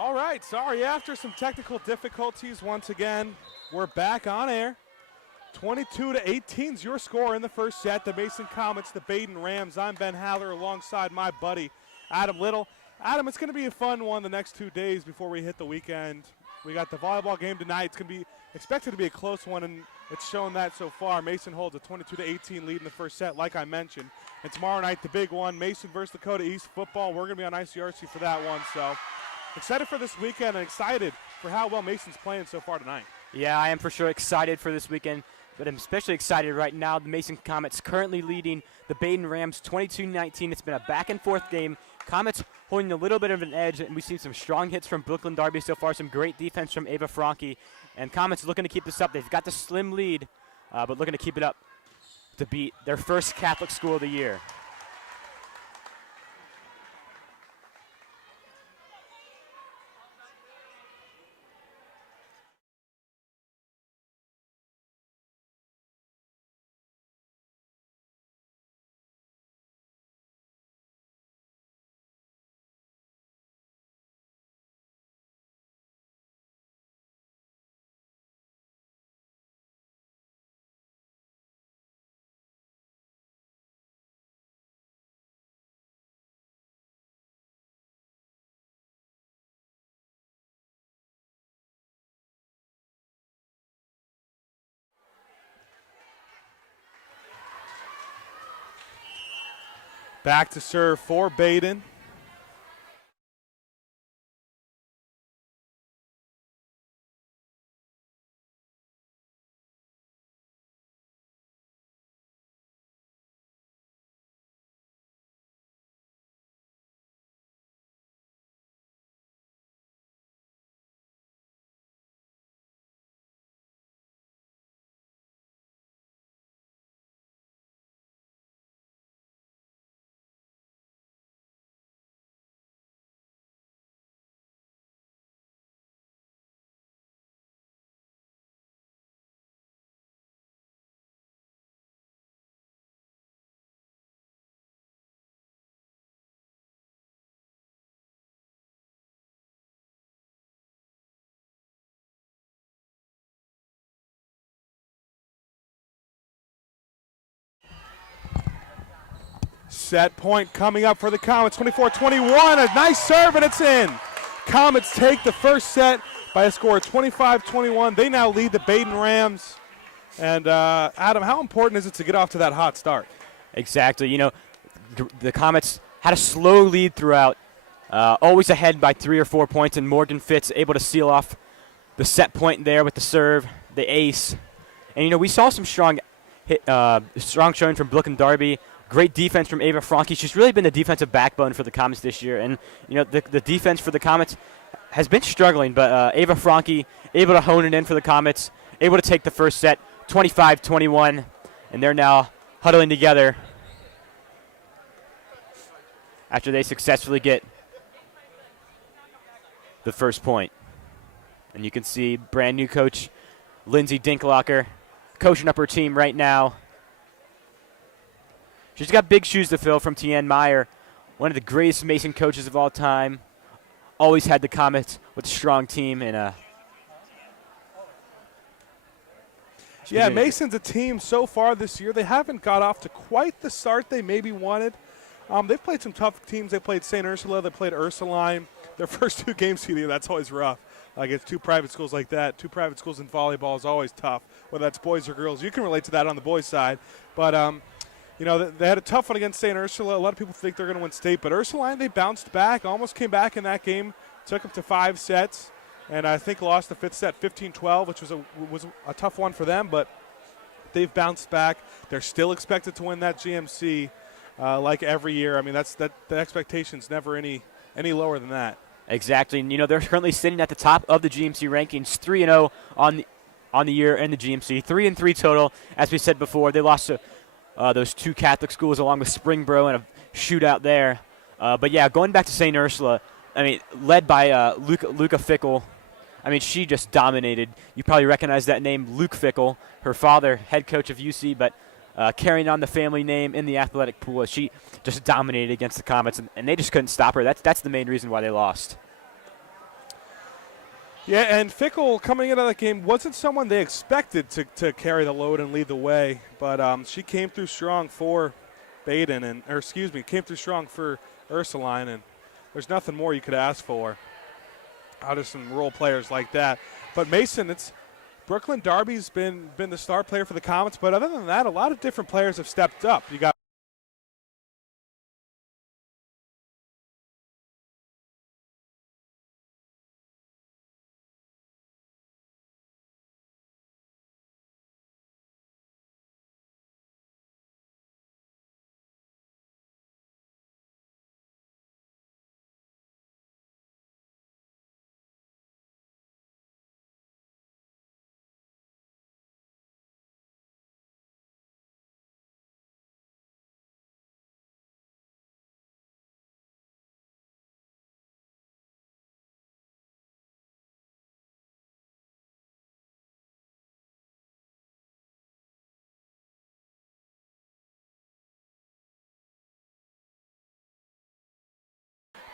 All right, sorry, after some technical difficulties once again, we're back on air. 22-18 is your score in the first set. The Mason Comets, the Baden Rams. I'm Ben Haller alongside my buddy Adam Little. Adam, it's going to be a fun one the next 2 days before we hit the weekend. We got the volleyball game tonight. It's going to be expected to be a close one, and it's shown that so far. Mason holds a 22-18 lead in the first set, like I mentioned. And tomorrow night, the big one, Mason versus Dakota East football. We're going to be on ICRC for that one, so excited for this weekend and excited for how well Mason's playing so far tonight. Yeah, I am for sure excited for this weekend, but I'm especially excited right now. The Mason Comets currently leading the Baden Rams 22-19. It's been a back-and-forth game. Comets holding a little bit of an edge, and we've seen some strong hits from Brooklyn Darby so far, some great defense from Ava Franke, and Comets looking to keep this up. They've got the slim lead, but looking to keep it up to beat their first Catholic school of the year. Back to serve for Baden. Set point coming up for the Comets, 24-21. A nice serve, and it's in. Comets take the first set by a score of 25-21. They now lead the Baden Rams. And, Adam, how important is it to get off to that hot start? Exactly. You know, the Comets had a slow lead throughout, always ahead by 3 or 4 points, and Morgan Fitz able to seal off the set point there with the serve, the ace. And, you know, we saw some strong showing from Brooklyn Darby. Great defense from Ava Franke. She's really been the defensive backbone for the Comets this year. And, you know, the defense for the Comets has been struggling, but Ava Franke able to hone it in for the Comets, able to take the first set, 25-21, and they're now huddling together after they successfully get the first point. And you can see brand new coach Lindsay Dinklocker coaching up her team right now. She's got big shoes to fill from Tianne Meyer, one of the greatest Mason coaches of all time. Always had the Comets with a strong team. And yeah, Mason's a team so far this year. They haven't got off to quite the start they maybe wanted. They've played some tough teams. They played St. Ursula. They played Ursuline. Their first 2 games of the year, that's always rough. Against 2 private schools like that. 2 private schools in volleyball is always tough, whether that's boys or girls. You can relate to that on the boys' side. But, you know, they had a tough one against St. Ursula. A lot of people think they're going to win state. But Ursuline, they bounced back, almost came back in that game, took them to 5 sets, and I think lost the 5th set 15-12, which was a tough one for them. But they've bounced back. They're still expected to win that GMC like every year. I mean, the expectation's never any lower than that. Exactly. And, you know, they're currently sitting at the top of the GMC rankings, 3-0 on the year in the GMC, 3-3 total. As we said before, they lost to those 2 Catholic schools along with Springboro in a shootout there. But, yeah, going back to St. Ursula, I mean, led by Luca Fickle. I mean, she just dominated. You probably recognize that name, Luke Fickle, her father, head coach of UC, but carrying on the family name in the athletic pool. She just dominated against the Comets, and they just couldn't stop her. That's the main reason why they lost. Yeah, and Fickle coming into that game wasn't someone they expected to carry the load and lead the way, but she came through strong for Baden, came through strong for Ursuline, and there's nothing more you could ask for out of some role players like that. But Mason, it's Brooklyn Darby's been the star player for the Comets, but other than that, a lot of different players have stepped up. You got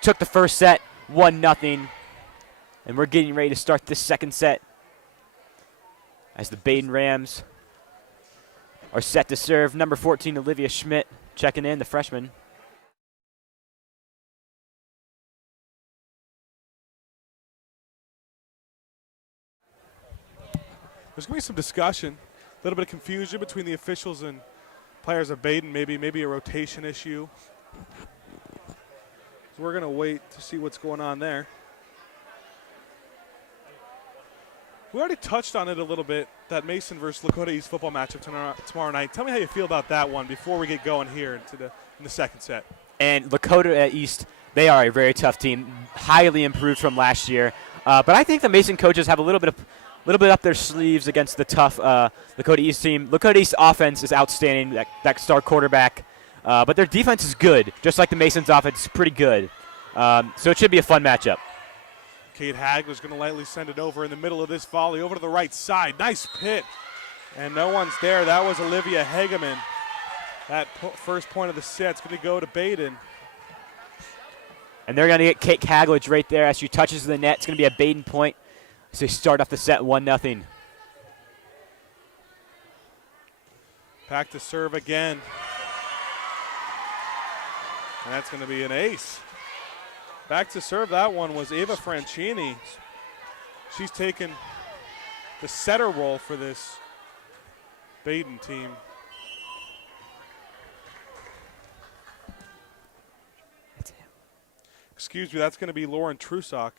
Took the first set, 1-0, and we're getting ready to start this second set as the Baden Rams are set to serve. Number 14, Olivia Schmidt, checking in, the freshman. there's going to be some discussion, a little bit of confusion between the officials and players of Baden, maybe a rotation issue. So we're going to wait to see what's going on there. We already touched on it a little bit, that Mason versus Lakota East football matchup tomorrow night. Tell me how you feel about that one before we get going here in the second set. And Lakota East, they are a very tough team, highly improved from last year. But I think the Mason coaches have a little bit up their sleeves against the tough Lakota East team. Lakota East offense is outstanding, that star quarterback. But their defense is good, just like the Masons' offense is pretty good. So it should be a fun matchup. Kate Hag was going to lightly send it over in the middle of this volley, over to the right side. Nice pit. And no one's there. That was Olivia Hageman. That first point of the set is going to go to Baden. And they're going to get Kate Haglage right there as she touches the net. It's going to be a Baden point as they start off the set 1-0. Back to serve again. And that's going to be an ace. Back to serve that one was Ava Francini. She's taken the setter role for this Baden team. Excuse me, that's going to be Lauren Trusock.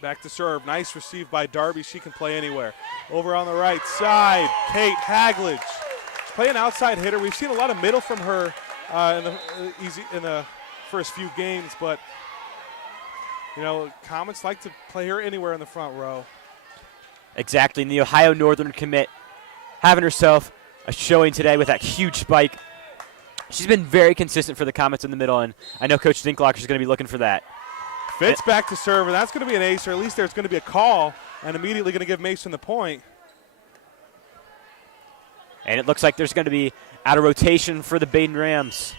Back to serve. Nice receive by Darby. She can play anywhere. Over on the right side, Kate Haglage. She's playing outside hitter. We've seen a lot of middle from her in the first few games, but Comets like to play her anywhere in the front row. Exactly, and the Ohio Northern commit having herself a showing today with that huge spike. She's been very consistent for the Comets in the middle, and I know Coach Dinklocker is going to be looking for that. Fitz back to serve, and that's going to be an ace, or at least there's going to be a call, and immediately going to give Mason the point. And it looks like there's going to be out of rotation for the Baden Rams.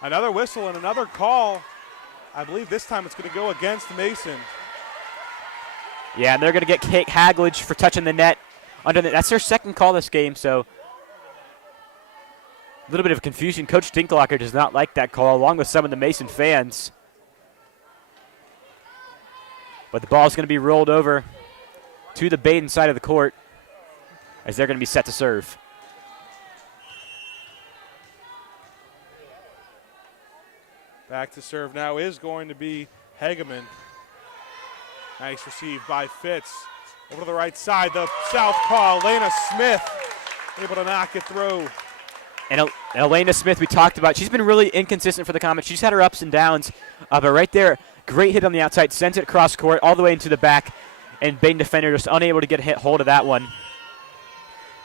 Another whistle and another call. I believe this time it's going to go against Mason. Yeah, and they're going to get Kate Haglage for touching the net. That's their second call this game, so a little bit of confusion. Coach Dinklocker does not like that call, along with some of the Mason fans. But the ball is going to be rolled over to the Baden side of the court as they're going to be set to serve. Back to serve now is going to be Hageman. Nice receive by Fitz. Over to the right side, the southpaw, Elena Smith, able to knock it through. And Elena Smith, we talked about, she's been really inconsistent for the Comets. She's had her ups and downs, but right there, great hit on the outside, sent it across court all the way into the back, and Baden defender just unable to get hold of that one.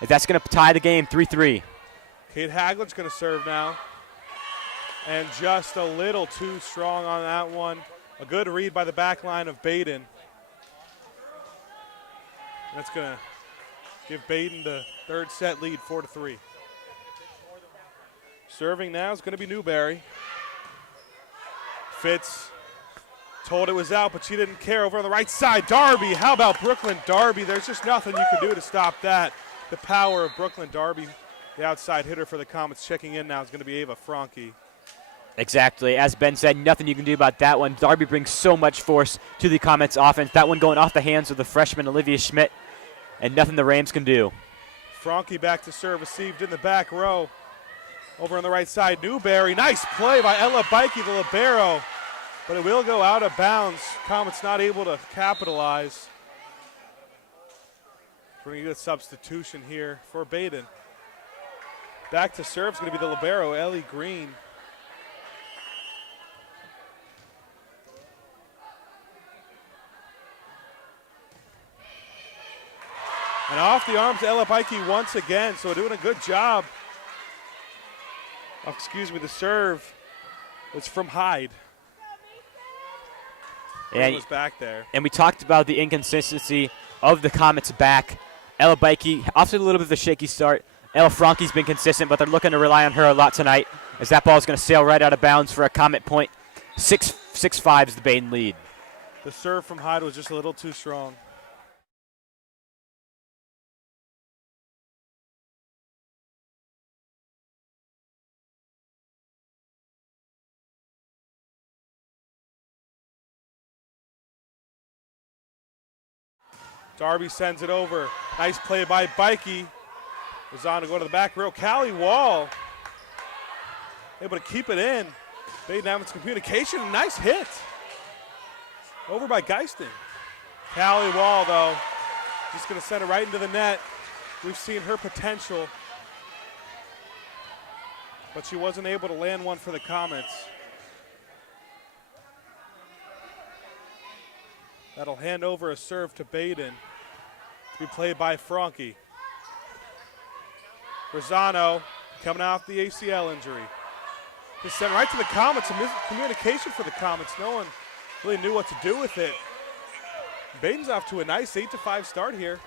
That's going to tie the game, 3-3. Kate Haglin's going to serve now. And just a little too strong on that one. A good read by the back line of Baden. That's going to give Baden the third set lead, 4-3. Serving now is going to be Newberry. Fitz told it was out, but she didn't care. Over on the right side, Darby. How about Brooklyn Darby? There's just nothing you can do to stop that. The power of Brooklyn Darby, the outside hitter for the Comets. Checking in now is going to be Ava Franke. Exactly. As Ben said, nothing you can do about that one. Darby brings so much force to the Comets offense. That one going off the hands of the freshman Olivia Schmidt, and nothing the Rams can do. Franke back to serve, received in the back row. Over on the right side, Newberry. Nice play by Ella Bikey, the libero. But it will go out of bounds. Comets not able to capitalize. We're going to get a substitution here for Baden. Back to serve is going to be the libero, Ellie Green. And off the arms, Ella Bikey once again, so doing a good job. Oh, excuse me, the serve was from Hyde. And was back there. And we talked about the inconsistency of the Comets' back. Ella Bikey, obviously a little bit of a shaky start. Ella Franke's been consistent, but they're looking to rely on her a lot tonight, as that ball is going to sail right out of bounds for a Comet point. 6-5 is the Baden lead. The serve from Hyde was just a little too strong. Darby sends it over. Nice play by Bikey. Was on to go to the back row. Callie Wall able to keep it in. Baden having some communication. Nice hit. Over by Geiston. Callie Wall, though, just going to send it right into the net. We've seen her potential, but she wasn't able to land one for the Comets. That'll hand over a serve to Baden to be played by Franke. Rosano coming off the ACL injury. Just sent right to the Comets. Some miscommunication for the Comets. No one really knew what to do with it. Baden's off to a nice 8-5 start here.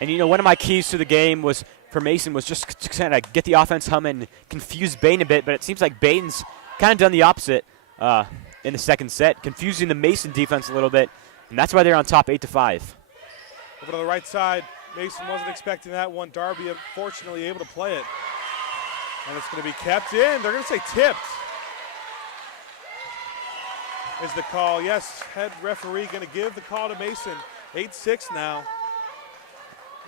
And you know, one of my keys to the game was for Mason was just to kind of get the offense humming, confuse Baden a bit, but it seems like Baden's kind of done the opposite in the second set, confusing the Mason defense a little bit, and that's why they're on top 8-5. Over to the right side, Mason wasn't expecting that one. Darby, unfortunately, able to play it. And it's going to be kept in. They're going to say tipped is the call. Yes, head referee going to give the call to Mason. 8-6 now.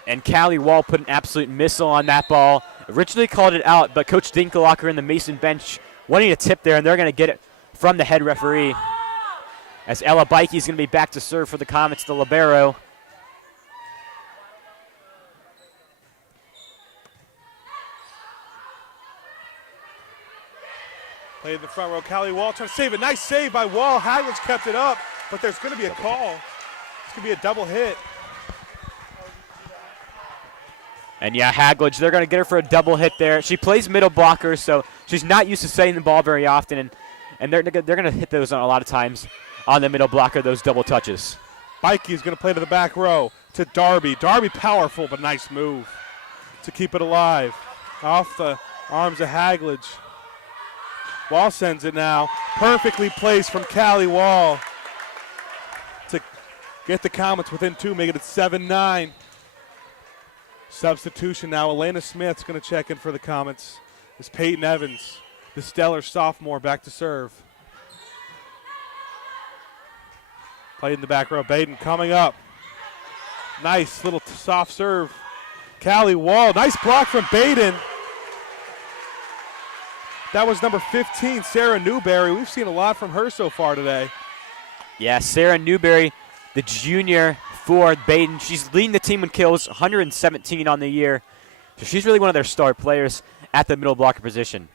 And Callie Wall put an absolute missile on that ball. Originally called it out, but Coach Dinkelocker and the Mason bench wanting a tip there, and they're going to get it from the head referee. As Ella Bikey is going to be back to serve for the Comets, the libero. Played in the front row. Callie Wall trying to save it. Nice save by Wall. Hagled's kept it up, but there's going to be a call. It's going to be a double hit. And yeah, Haglage, they're going to get her for a double hit there. She plays middle blocker, so she's not used to setting the ball very often, and they're going to hit those on a lot of times on the middle blocker, those double touches. Bikey's going to play to the back row to Darby. Darby powerful, but nice move to keep it alive. Off the arms of Haglage. Wall sends it now. Perfectly placed from Callie Wall to get the Comets within two, making it 7-9. Substitution now. Elena Smith's going to check in for the Comets. Is Peyton Evans, the stellar sophomore, back to serve. Played in the back row. Baden coming up. Nice little soft serve. Callie Wall. Nice block from Baden. That was number 15, Sarah Newberry. We've seen a lot from her so far today. Yeah, Sarah Newberry, the junior for Baden. She's leading the team in kills, 117 on the year. So she's really one of their star players at the middle blocker position.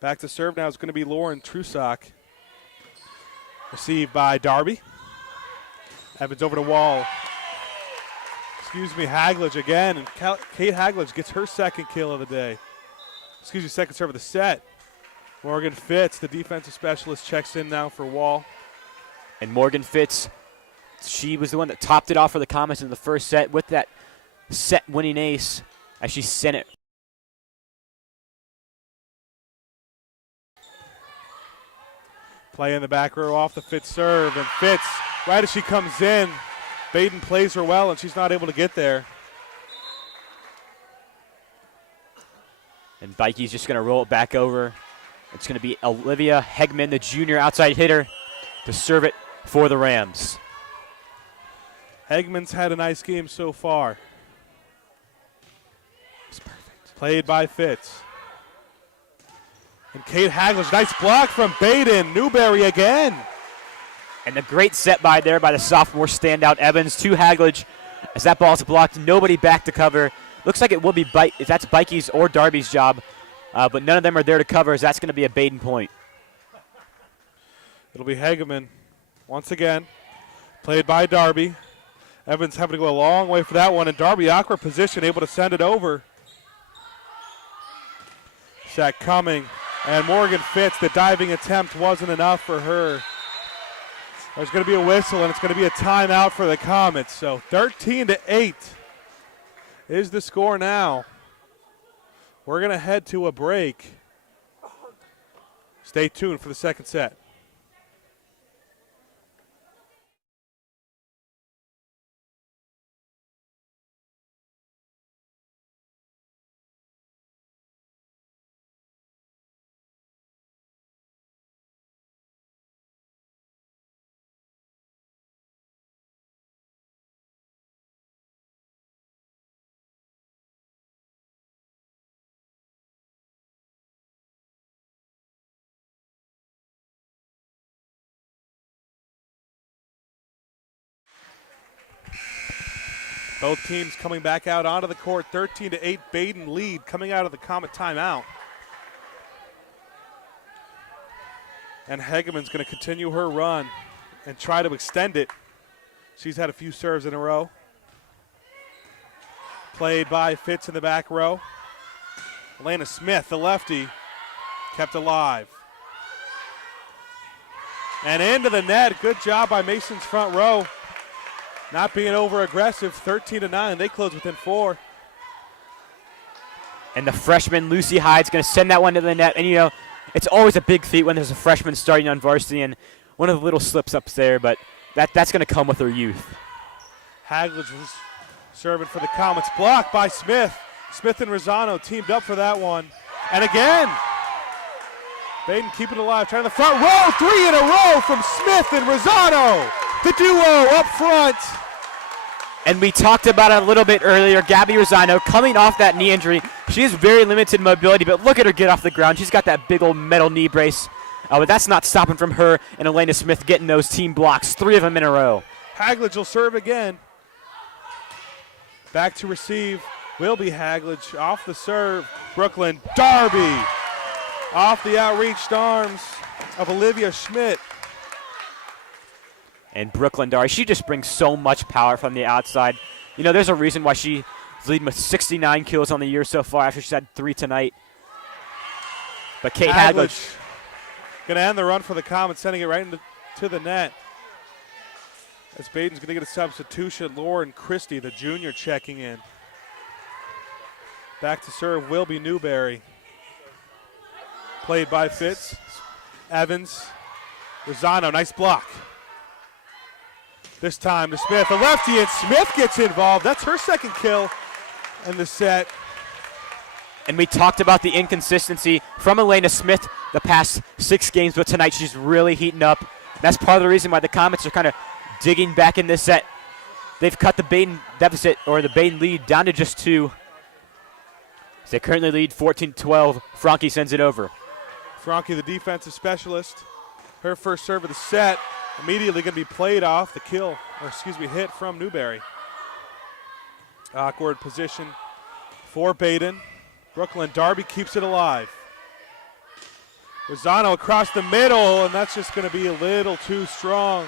Back to serve now is going to be Lauren Trusock. Received by Darby. Evans over to Wall. Excuse me, Haglage again. And Kate Haglage gets her second kill of the day. Second serve of the set. Morgan Fitz, the defensive specialist, checks in now for Wall. And Morgan Fitz, she was the one that topped it off for the Comets in the first set with that set-winning ace as she sent it Play in the back row off the Fitz serve, and Fitz, right as she comes in, Baden plays her well, and she's not able to get there. And Bikey's just going to roll it back over. It's going to be Olivia Hegman, the junior outside hitter, to serve it for the Rams. Hegman's had a nice game so far. It's perfect. Played by Fitz. And Kate Haglish, nice block from Baden. Newberry again. And the great set by there by the sophomore standout Evans to Haglish. As that ball's blocked, nobody back to cover. Looks like it will be that's Bikey's or Darby's job, but none of them are there to cover, as that's going to be a Baden point. It'll be Hageman once again, played by Darby. Evans having to go a long way for that one, and Darby, awkward position, able to send it over. Shot coming, and Morgan Fitz, the diving attempt wasn't enough for her. There's going to be a whistle, and it's going to be a timeout for the Comets. So 13-8 is the score now. We're going to head to a break. Stay tuned for the second set. Both teams coming back out onto the court. 13-8 Baden lead coming out of the Comet timeout. And Hageman's going to continue her run and try to extend it. She's had a few serves in a row. Played by Fitz in the back row. Elena Smith, the lefty, kept alive. And into the net. Good job by Mason's front row. Not being over aggressive, 13-9. They close within 4. And the freshman Lucy Hyde's going to send that one to the net. And you know, it's always a big feat when there's a freshman starting on varsity, and one of the little slips ups there, but that's going to come with her youth. Haglish was serving for the Comets. Blocked by Smith. Smith and Rosano teamed up for that one. And again, Baden keeping it alive, trying to the front row. 3 in a row from Smith and Rosano. The duo up front. And we talked about it a little bit earlier. Gabby Rosano coming off that knee injury. She has very limited mobility, but look at her get off the ground. She's got that big old metal knee brace. But that's not stopping from her and Elena Smith getting those team blocks, 3 of them in a row. Haglish will serve again. Back to receive will be Haglish. Off the serve, Brooklyn. Darby off the outreached arms of Olivia Schmidt. And Brooklyn Darby, she just brings so much power from the outside. You know, there's a reason why she's leading with 69 kills on the year so far after she's had 3 tonight. But Kate Haglish going to end the run for the Comets, sending it right into the net. As Baden's going to get a substitution, Lauren Christie, the junior, checking in. Back to serve will be Newberry. Played by Fitz. Evans. Rosano, nice block. This time to Smith, a lefty, and Smith gets involved. That's her second kill in the set. And we talked about the inconsistency from Elena Smith the past 6 games, but tonight she's really heating up. That's part of the reason why the Comets are kind of digging back in this set. They've cut the Baden deficit, or the Baden lead, down to just 2. They currently lead 14-12. Franke sends it over. Franke, the defensive specialist. Her first serve of the set. Immediately going to be played off the kill, or hit from Newberry. Awkward position for Baden. Brooklyn Darby keeps it alive. Rosano across the middle, and that's just going to be a little too strong.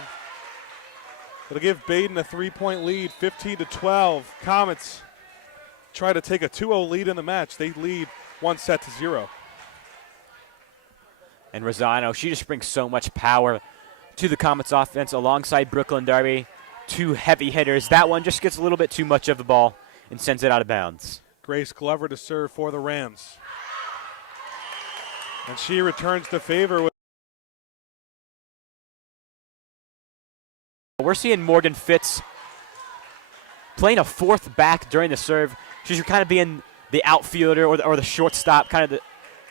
It'll give Baden a 3-point lead, 15-12. Comets try to take a 2-0 lead in the match. They lead 1-0. And Rosano, she just brings so much power to the Comets offense alongside Brooklyn Darby. 2 heavy hitters. That one just gets a little bit too much of the ball and sends it out of bounds. Grace Glover to serve for the Rams. And she returns the favor with We're seeing Morgan Fitz playing a fourth back during the serve. She's kind of being the outfielder or the shortstop, kind of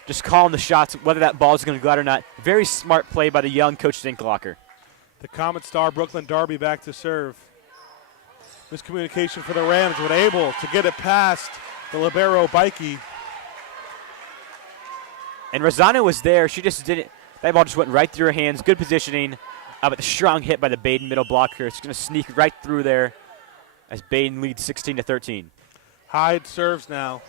just calling the shots, whether that ball is going to go out or not. Very smart play by the young Coach Zinklocker. The Comet star, Brooklyn Darby, back to serve. Miscommunication for the Rams, but able to get it past the libero, Bikey. And Rosano was there. She just didn't. That ball just went right through her hands. Good positioning. But the strong hit by the Baden middle blocker. It's going to sneak right through there as Baden leads 16-13. Hyde serves now.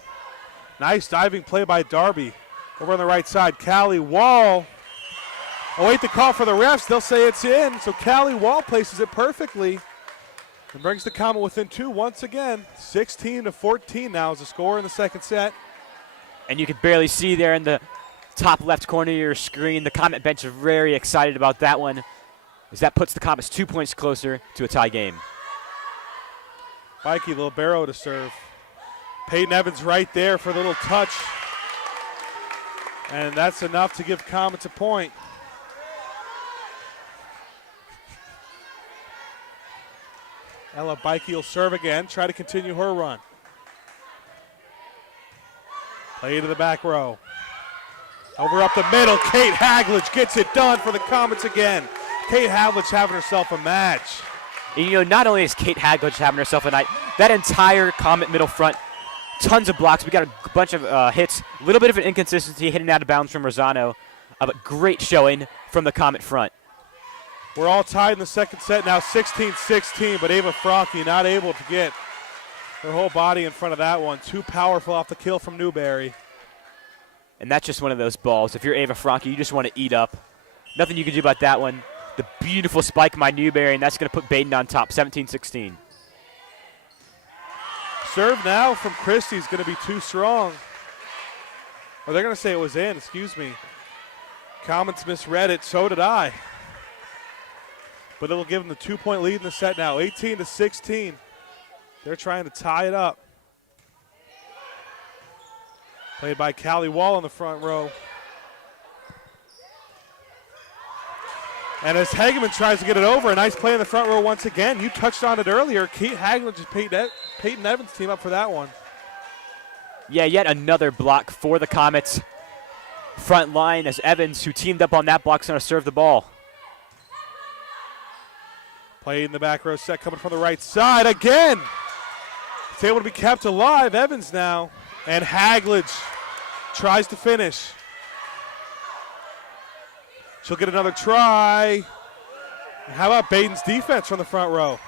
Nice diving play by Darby. Over on the right side, Callie Wall. Await the call for the refs. They'll say it's in. So Callie Wall places it perfectly and brings the Comet within 2 once again. 16-14 now is the score in the second set. And you can barely see there in the top left corner of your screen. The Comet bench is very excited about that one, as that puts the Comets 2 points closer to a tie game. Mikey libero to serve. Peyton Evans right there for the little touch. And that's enough to give Comets a point. Ella Bikey will serve again, try to continue her run. Play to the back row. Over up the middle, Kate Hagledge gets it done for the Comets again. Kate Hagledge having herself a match. And, you know, not only is Kate Hagledge having herself a night, that entire Comet middle front, tons of blocks. We got a bunch of hits, a little bit of an inconsistency hitting out of bounds from Rosano, but great showing from the Comet front. We're all tied in the second set now, 16-16, but Ava Franke not able to get her whole body in front of that one. Too powerful off the kill from Newberry. And that's just one of those balls. If you're Ava Franke, you just want to eat up. Nothing you can do about that one. The beautiful spike by Newberry, and that's going to put Baden on top, 17-16. Serve now from Christie is going to be too strong. Or they're going to say it was in, excuse me. Comets misread it, so did I. But it'll give them the 2-point lead in the set now, 18-16. They're trying to tie it up. Played by Callie Wall in the front row. And as Hageman tries to get it over, a nice play in the front row once again. You touched on it earlier. Kate Hagledge just Peyton Evans team up for that one. Yeah, yet another block for the Comets. Front line as Evans, who teamed up on that block, is going to serve the ball. Played in the back row set, coming from the right side again. It's able to be kept alive. Evans now. And Hagledge tries to finish. She'll get another try. How about Baden's defense from the front row?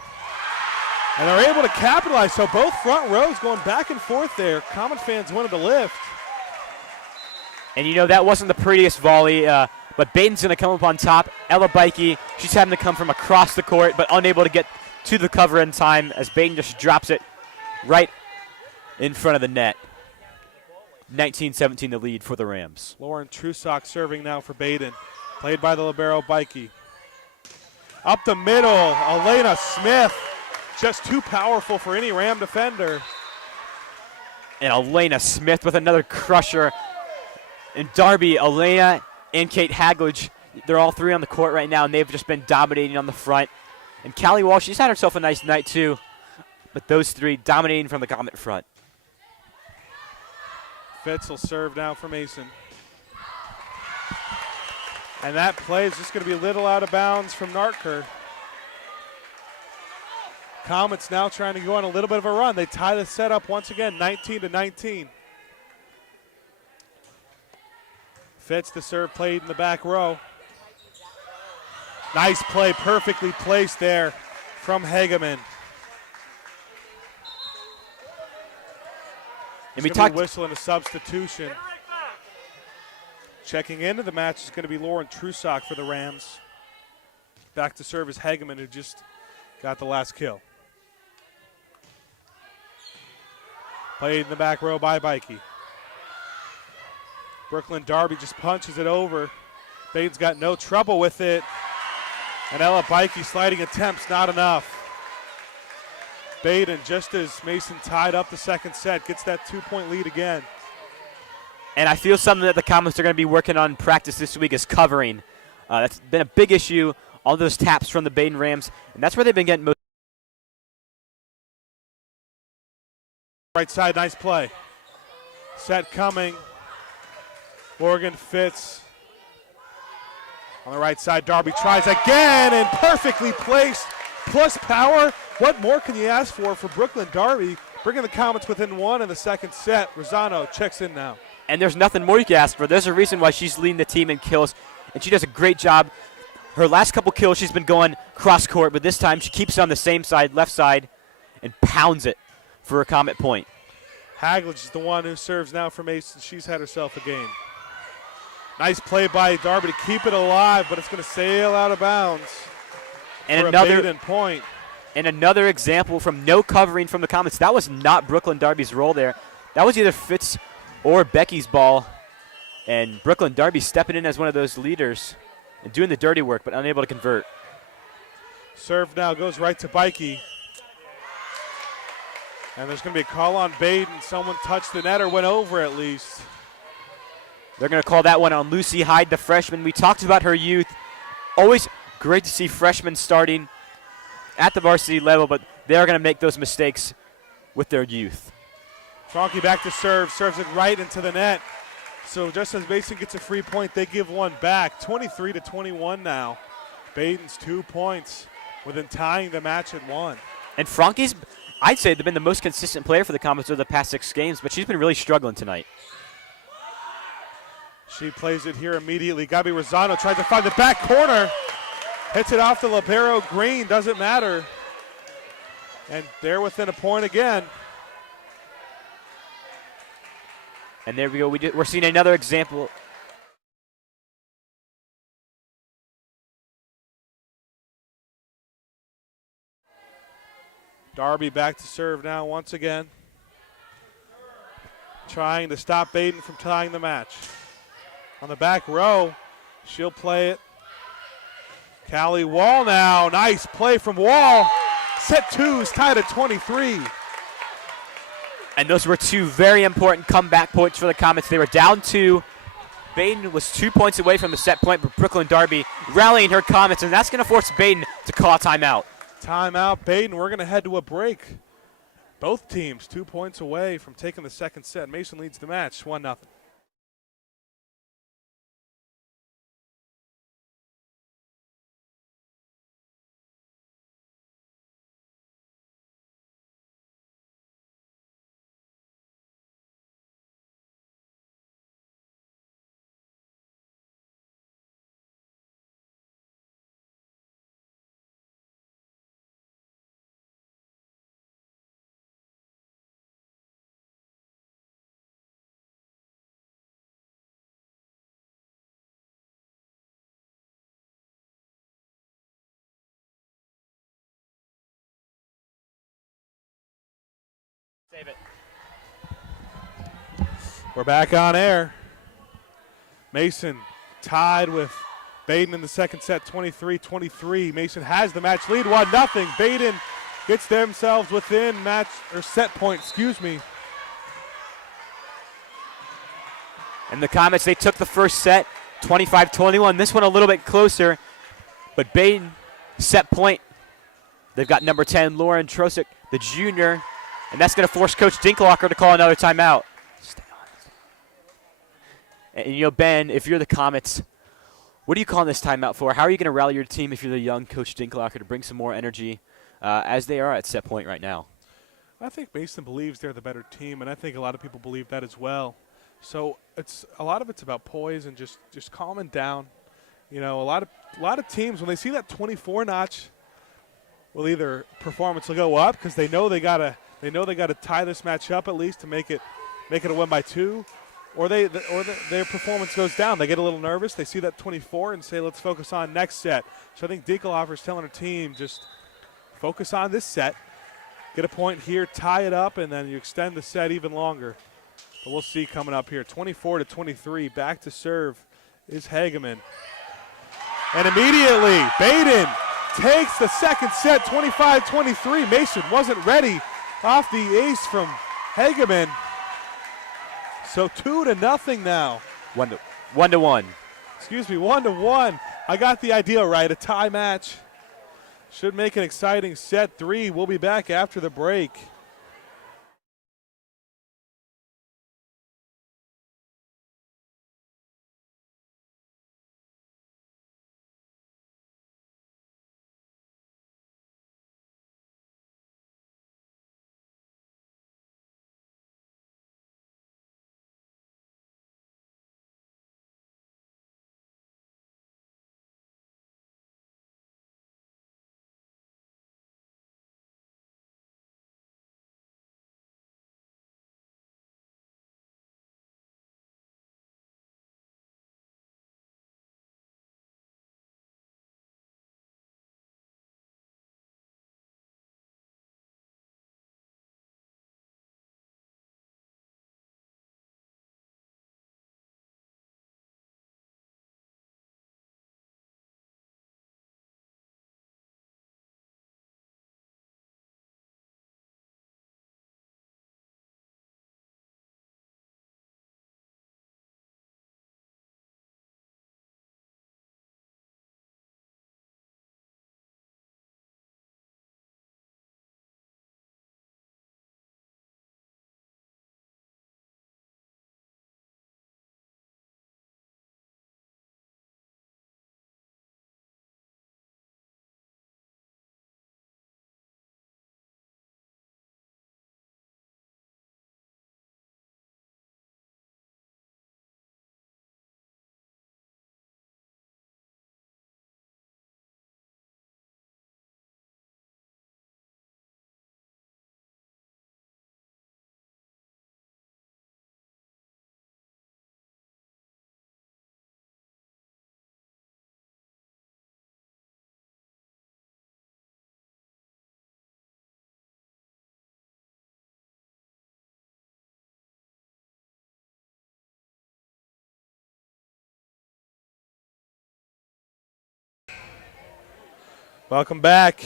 And they're able to capitalize. So both front rows going back and forth there. Comet fans wanted to lift. And, you know, that wasn't the prettiest volley, but Baden's going to come up on top. Ella Bikey, she's having to come from across the court, but unable to get to the cover in time as Baden just drops it right in front of the net. 19-17 the lead for the Rams. Lauren Trusock serving now for Baden. Played by the libero, Bikey. Up the middle, Elena Smith. Just too powerful for any Ram defender. And Elena Smith with another crusher. And Darby, Elena, and Kate Hagledge, they're all three on the court right now, and they've just been dominating on the front. And Callie Walsh, she's had herself a nice night too. But those three dominating from the Comet front. Fitz will serve now for Mason. And that play is just going to be a little out of bounds from Nartker. Comets now trying to go on a little bit of a run. They tie the set up once again, 19-19. Fitz the serve played in the back row. Nice play, perfectly placed there from Hageman. And we talked whistle and a substitution. Checking into the match is going to be Lauren Trusock for the Rams. Back to serve is Hageman, who just got the last kill. Played in the back row by Bikey. Brooklyn Darby just punches it over. Baden's got no trouble with it. And Ella Bikey sliding attempts, not enough. Baden, just as Mason tied up the second set, gets that 2-point lead again. And I feel something that the Comets are going to be working on in practice this week is covering. That's been a big issue all those taps from the Baden Rams, and that's where they've been getting most. Right side, nice play. Set coming. Morgan Fitz. On the right side, Darby tries again and perfectly placed. Plus power. What more can you ask for Brooklyn Darby? Bringing the Comets within one in the second set. Rosano checks in now. And there's nothing more you can ask for. There's a reason why she's leading the team in kills, and she does a great job. Her last couple kills, she's been going cross court, but this time she keeps it on the same side, left side, and pounds it for a Comet point. Hagledge is the one who serves now for Mason. She's had herself a game. Nice play by Darby to keep it alive, but it's going to sail out of bounds. And for another a Baden point. And another example from no covering from the Comets. That was not Brooklyn Darby's role there. That was either Fitz or Becky's ball. And Brooklyn Darby stepping in as one of those leaders and doing the dirty work, but unable to convert. Serve now goes right to Bikey. And there's going to be a call on Baden. Someone touched the net or went over at least. They're going to call that one on Lucy Hyde, the freshman. We talked about her youth. Always great to see freshmen starting at the varsity level, but they're going to make those mistakes with their youth. Franke back to serve, serves it right into the net. So just as Mason gets a free point, they give one back. 23-21 now. Baden's 2 points within tying the match at 1. And Franke's, I'd say, been the most consistent player for the Comets over the past 6 games, but she's been really struggling tonight. She plays it here immediately. Gabi Rosano tries to find the back corner. Hits it off the libero green, doesn't matter. And they're within a point again. And there we go. We're seeing another example. Darby back to serve now once again. Trying to stop Baden from tying the match. On the back row, she'll play it. Callie Wall now. Nice play from Wall. Set 2 is tied at 23. And those were 2 very important comeback points for the Comets. They were down 2. Baden was 2 points away from the set point, but Brooklyn Darby rallying her Comets, and that's going to force Baden to call a timeout. Timeout, Baden. We're going to head to a break. Both teams 2 points away from taking the second set. Mason leads the match 1-0. Save it. We're back on air. Mason tied with Baden in the second set, 23-23. Mason has the match lead, 1-0. Baden gets themselves within match or set point, And the Comets, they took the first set, 25-21. This one a little bit closer, but Baden set point. They've got number 10, Lauren Trosick, the junior, and that's going to force Coach Dinklacher to call another timeout. Stay on. And, Ben, if you're the Comets, what are you calling this timeout for? How are you going to rally your team if you're the young Coach Dinklacher to bring some more energy as they are at set point right now? I think Mason believes they're the better team, and I think a lot of people believe that as well. So a lot of it's about poise and just calming down. A lot of teams, when they see that 24 notch, will either performance will go up because they know they gotta tie this match up at least to make it a win by 2, or their performance goes down. They get a little nervous. They see that 24 and say, let's focus on next set. So I think Dinklacher's telling her team, just focus on this set, get a point here, tie it up, and then you extend the set even longer. But we'll see coming up here. 24-23, back to serve is Hageman. And immediately, Baden takes the second set, 25-23. Mason wasn't ready off the ace from Hageman. So 2-0 now. 1-1. Excuse me, 1-1. I got the idea right. A tie match should make an exciting set 3. We'll be back after the break. Welcome back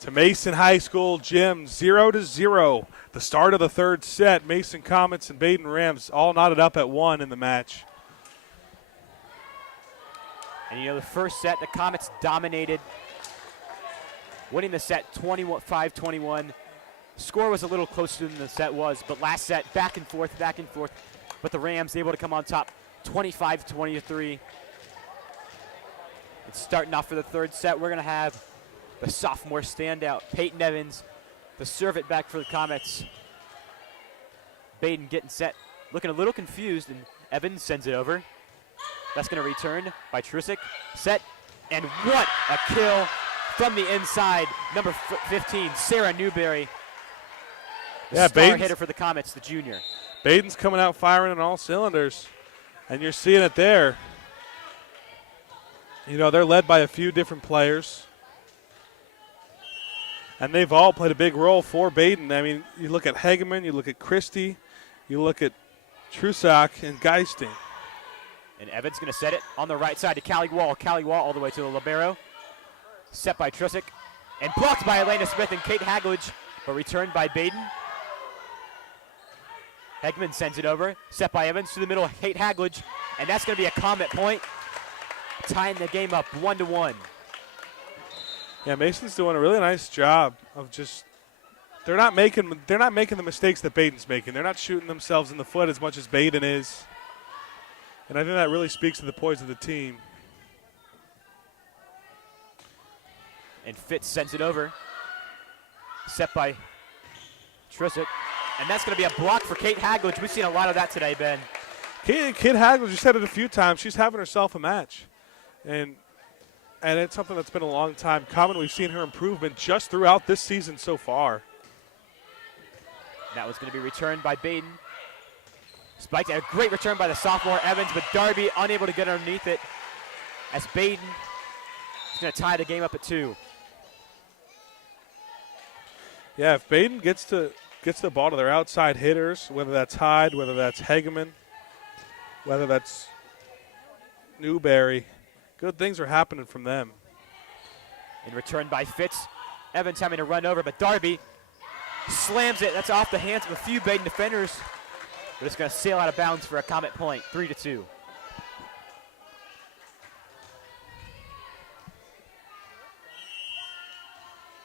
to Mason High School Gym, 0-0. The start of the third set. Mason Comets and Baden Rams all knotted up at 1 in the match. And the first set, the Comets dominated, winning the set 25-21. Score was a little closer than the set was, but last set, back and forth. But the Rams able to come on top 25-23. And starting off for the third set, we're going to have the sophomore standout, Peyton Evans, to serve it back for the Comets. Baden getting set, looking a little confused, and Evans sends it over. That's going to return by Trusick. Set, and what a kill from the inside. Number 15, Sarah Newberry. Yeah, star hitter for the Comets, the junior. Baden's coming out firing on all cylinders, and you're seeing it there. You know, they're led by a few different players, and they've all played a big role for Baden. I mean, you look at Hageman, you look at Christie, you look at Trusak and Geisting. And Evans going to set it on the right side to Callie Wall. Callie Wall all the way to the libero. Set by Trusick, and blocked by Elena Smith and Kate Haglage, but returned by Baden. Hegman sends it over, set by Evans to the middle of Kate Haglage, and that's going to be a Comet point, tying the game up 1-1. Yeah, Mason's doing a really nice job of just they're not making the mistakes that Baden's making. They're not shooting themselves in the foot as much as Baden is. And I think that really speaks to the poise of the team. And Fitz sends it over, set by Trusick. And that's going to be a block for Kate Haglage. We've seen a lot of that today, Ben. Kate Haglage, you said it a few times, she's having herself a match. And it's something that's been a long time coming. We've seen her improvement just throughout this season so far. That was going to be returned by Baden. Spiked, a great return by the sophomore Evans, but Darby unable to get underneath it as Baden is going to tie the game up at 2. Yeah, if Baden gets the ball to their outside hitters, whether that's Hyde, whether that's Hageman, whether that's Newberry, good things are happening from them. In return by Fitz. Evans having to run over, but Darby slams it. That's off the hands of a few Baden defenders. But it's going to sail out of bounds for a Comet point, 3-2.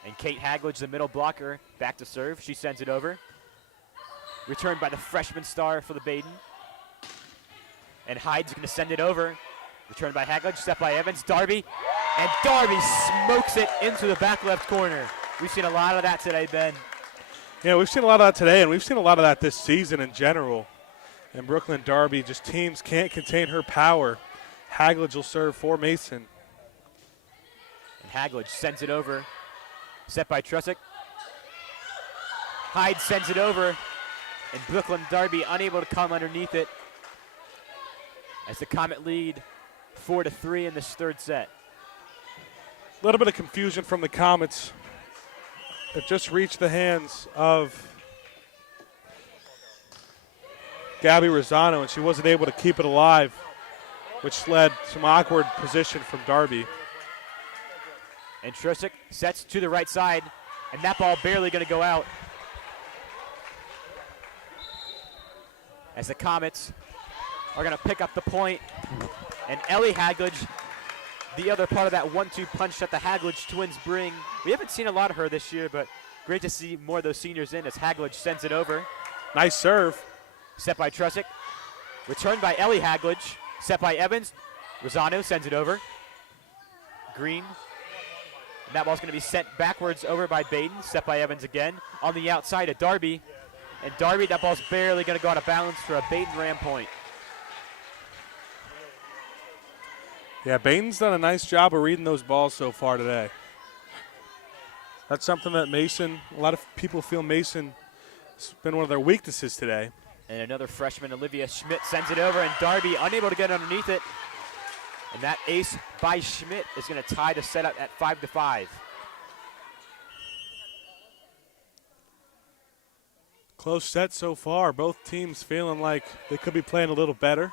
And Kate Hagledge, the middle blocker, back to serve. She sends it over. Returned by the freshman star for the Baden. And Hyde's going to send it over. Returned by Hagledge, set by Evans. Darby. And Darby smokes it into the back left corner. We've seen a lot of that today, Ben. Yeah, we've seen a lot of that today, and we've seen a lot of that this season in general. And Brooklyn Darby, just teams can't contain her power. Hagledge will serve for Mason. And Hagledge sends it over. Set by Trusick. Hyde sends it over. And Brooklyn Darby unable to come underneath it as the Comet lead 4-3 in this third set. A little bit of confusion from the Comets. It just reached the hands of Gabby Rosano, and she wasn't able to keep it alive, which led some awkward position from Darby. And Trusick sets to the right side, and that ball barely going to go out. As the Comets are going to pick up the point, and Ellie Hagledge, the other part of that 1-2 punch that the Hagledge twins bring. We haven't seen a lot of her this year, but great to see more of those seniors in as Hagledge sends it over. Nice serve. Set by Trusick. Returned by Ellie Hagledge. Set by Evans. Rosano sends it over. Green. And that ball's going to be sent backwards over by Baden. Set by Evans again. On the outside of Darby. And Darby, that ball's barely going to go out of bounds for a Baden Ram point. Yeah, Baden's done a nice job of reading those balls so far today. That's something that Mason, a lot of people feel Mason has been one of their weaknesses today. And another freshman, Olivia Schmidt, sends it over, and Darby unable to get underneath it. And that ace by Schmidt is going to tie the set up at 5-5. Close set so far. Both teams feeling like they could be playing a little better.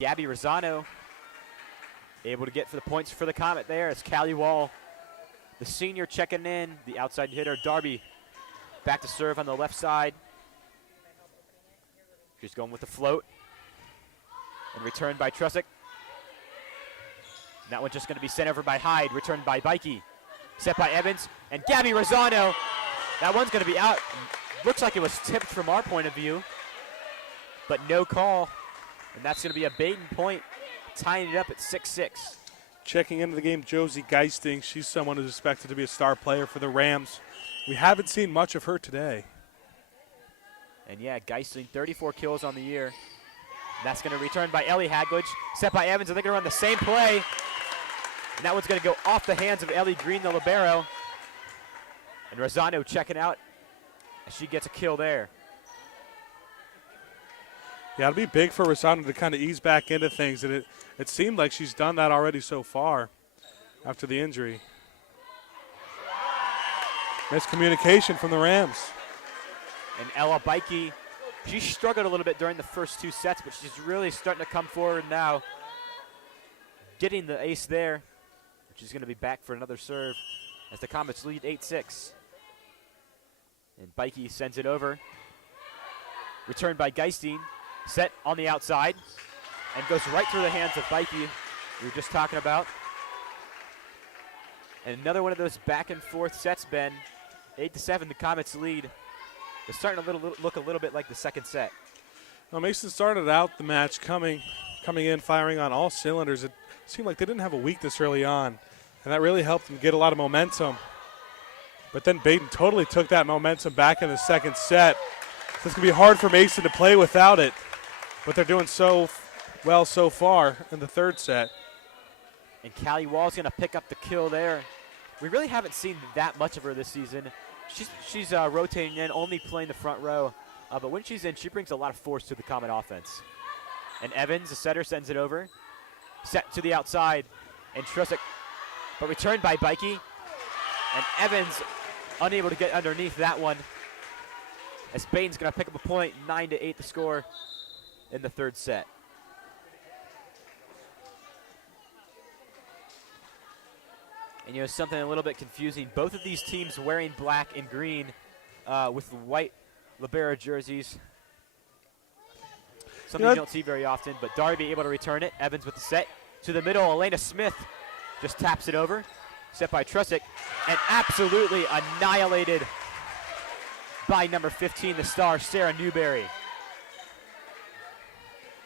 Gabby Rosano able to get for the points for the Comet there as Callie Wall, the senior, checking in. The outside hitter, Darby, back to serve on the left side. She's going with the float. And returned by Trusick. And that one's just going to be sent over by Hyde, returned by Bikey. Set by Evans, and Gabby Rosano. That one's going to be out. Looks like it was tipped from our point of view, but no call. And that's going to be a Baden point, tying it up at 6-6. Checking into the game, Josie Geisting. She's someone who's expected to be a star player for the Rams. We haven't seen much of her today. And yeah, Geisling, 34 kills on the year. And that's going to return by Ellie Hagledge. Set by Evans, and they're going to run the same play. And that one's going to go off the hands of Ellie Green, the libero. And Rosano checking out as she gets a kill there. Yeah, it'll be big for Rosano to kind of ease back into things, and it seemed like she's done that already so far after the injury. Miscommunication from the Rams. And Ella Bikey, she struggled a little bit during the first two sets, but she's really starting to come forward now. Getting the ace there, which is going to be back for another serve as the Comets lead 8-6. And Bikey sends it over. Returned by Geisting. Set on the outside and goes right through the hands of Bikey we were just talking about. And another one of those back and forth sets, Ben. 8-7, the Comets lead. It's starting to look a little bit like the second set. Well, Mason started out the match coming in, firing on all cylinders. It seemed like they didn't have a weakness early on, and that really helped them get a lot of momentum. But then Baden totally took that momentum back in the second set. So it's going to be hard for Mason to play without it, but they're doing so well so far in the third set. And Callie Wall's going to pick up the kill there. We really haven't seen that much of her this season. She's rotating in, only playing the front row. But when she's in, she brings a lot of force to the Comet offense. And Evans, the setter, sends it over. Set to the outside. And Trusick, but returned by Bikey. And Evans unable to get underneath that one. As Baden's going to pick up a point, 9-8 the score in the third set. And, you know, something a little bit confusing. Both of these teams wearing black and green with white libero jerseys. something you don't see very often, but Darby able to return it. Evans with the set. To the middle, Elena Smith just taps it over. Set by Trusick, and absolutely annihilated by number 15, the star, Sarah Newberry.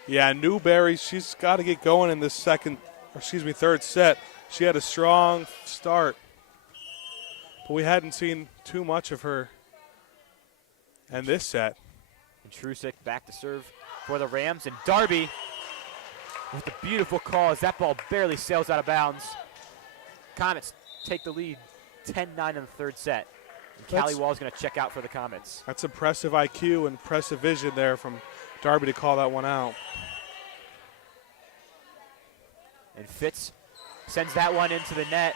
Yeah, Newberry, she's got to get going in this third set. She had a strong start, but we hadn't seen too much of her in this set. And Trusick back to serve for the Rams, and Darby with the beautiful call as that ball barely sails out of bounds. Comets take the lead 10-9 in the third set. And Callie Wall's going to check out for the Comets. That's impressive IQ and impressive vision there from Darby to call that one out. And Fitz sends that one into the net.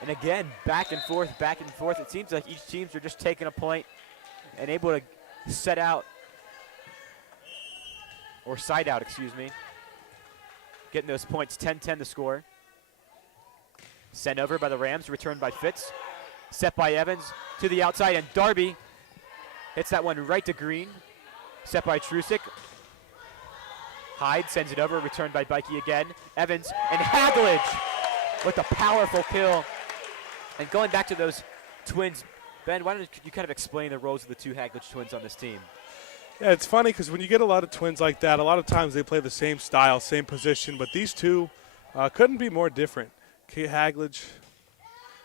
And again, back and forth, back and forth. It seems like each teams are just taking a point and able to set out, or side out, excuse me. Getting those points, 10-10 the score. Sent over by the Rams, returned by Fitz. Set by Evans to the outside, and Darby hits that one right to green. Set by Trusick. Hyde sends it over, returned by Bikey again. Evans and Haglage with a powerful kill. And going back to those twins, Ben, why don't you kind of explain the roles of the two Haglage twins on this team? Yeah, it's funny because when you get a lot of twins like that, a lot of times they play the same style, same position, but these two couldn't be more different. Kate Haglage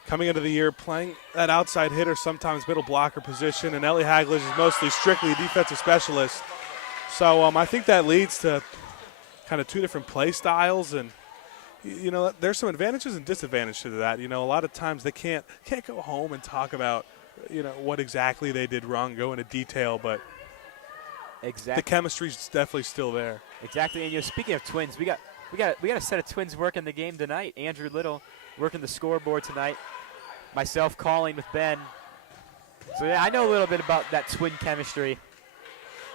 coming into the year playing that outside hitter, sometimes middle blocker position, and Ellie Haglage is mostly strictly a defensive specialist. So I think that leads to kind of two different play styles, and you know, there's some advantages and disadvantages to that. You know, a lot of times they can't go home and talk about, you know, what exactly they did wrong, go into detail, but exactly, the chemistry's definitely still there. Exactly, and you know, speaking of twins, we got a set of twins working the game tonight. Andrew Little working the scoreboard tonight. Myself calling with Ben. So yeah, I know a little bit about that twin chemistry.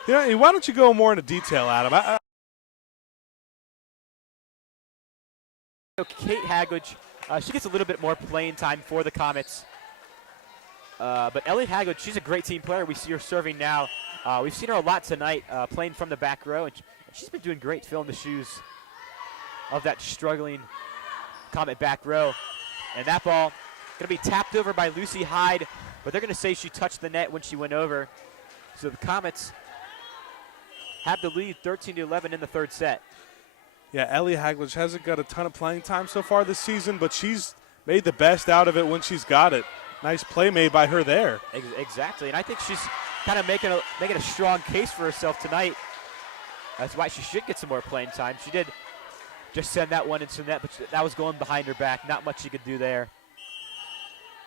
Yeah, why don't you go more into detail, Adam? Kate Haglage, she gets a little bit more playing time for the Comets. But Ellie Haglage, she's a great team player. We see her serving now. We've seen her a lot tonight, playing from the back row, and she's been doing great filling the shoes of that struggling Comet back row. And that ball going to be tapped over by Lucy Hyde, but they're going to say she touched the net when she went over. So the Comets have the lead 13-11 in the third set. Yeah, Ellie Haglage hasn't got a ton of playing time so far this season, but she's made the best out of it when she's got it. Nice play made by her there. Exactly, and I think she's kind of making a strong case for herself tonight. That's why she should get some more playing time. She did just send that one into the net, but that was going behind her back. Not much she could do there.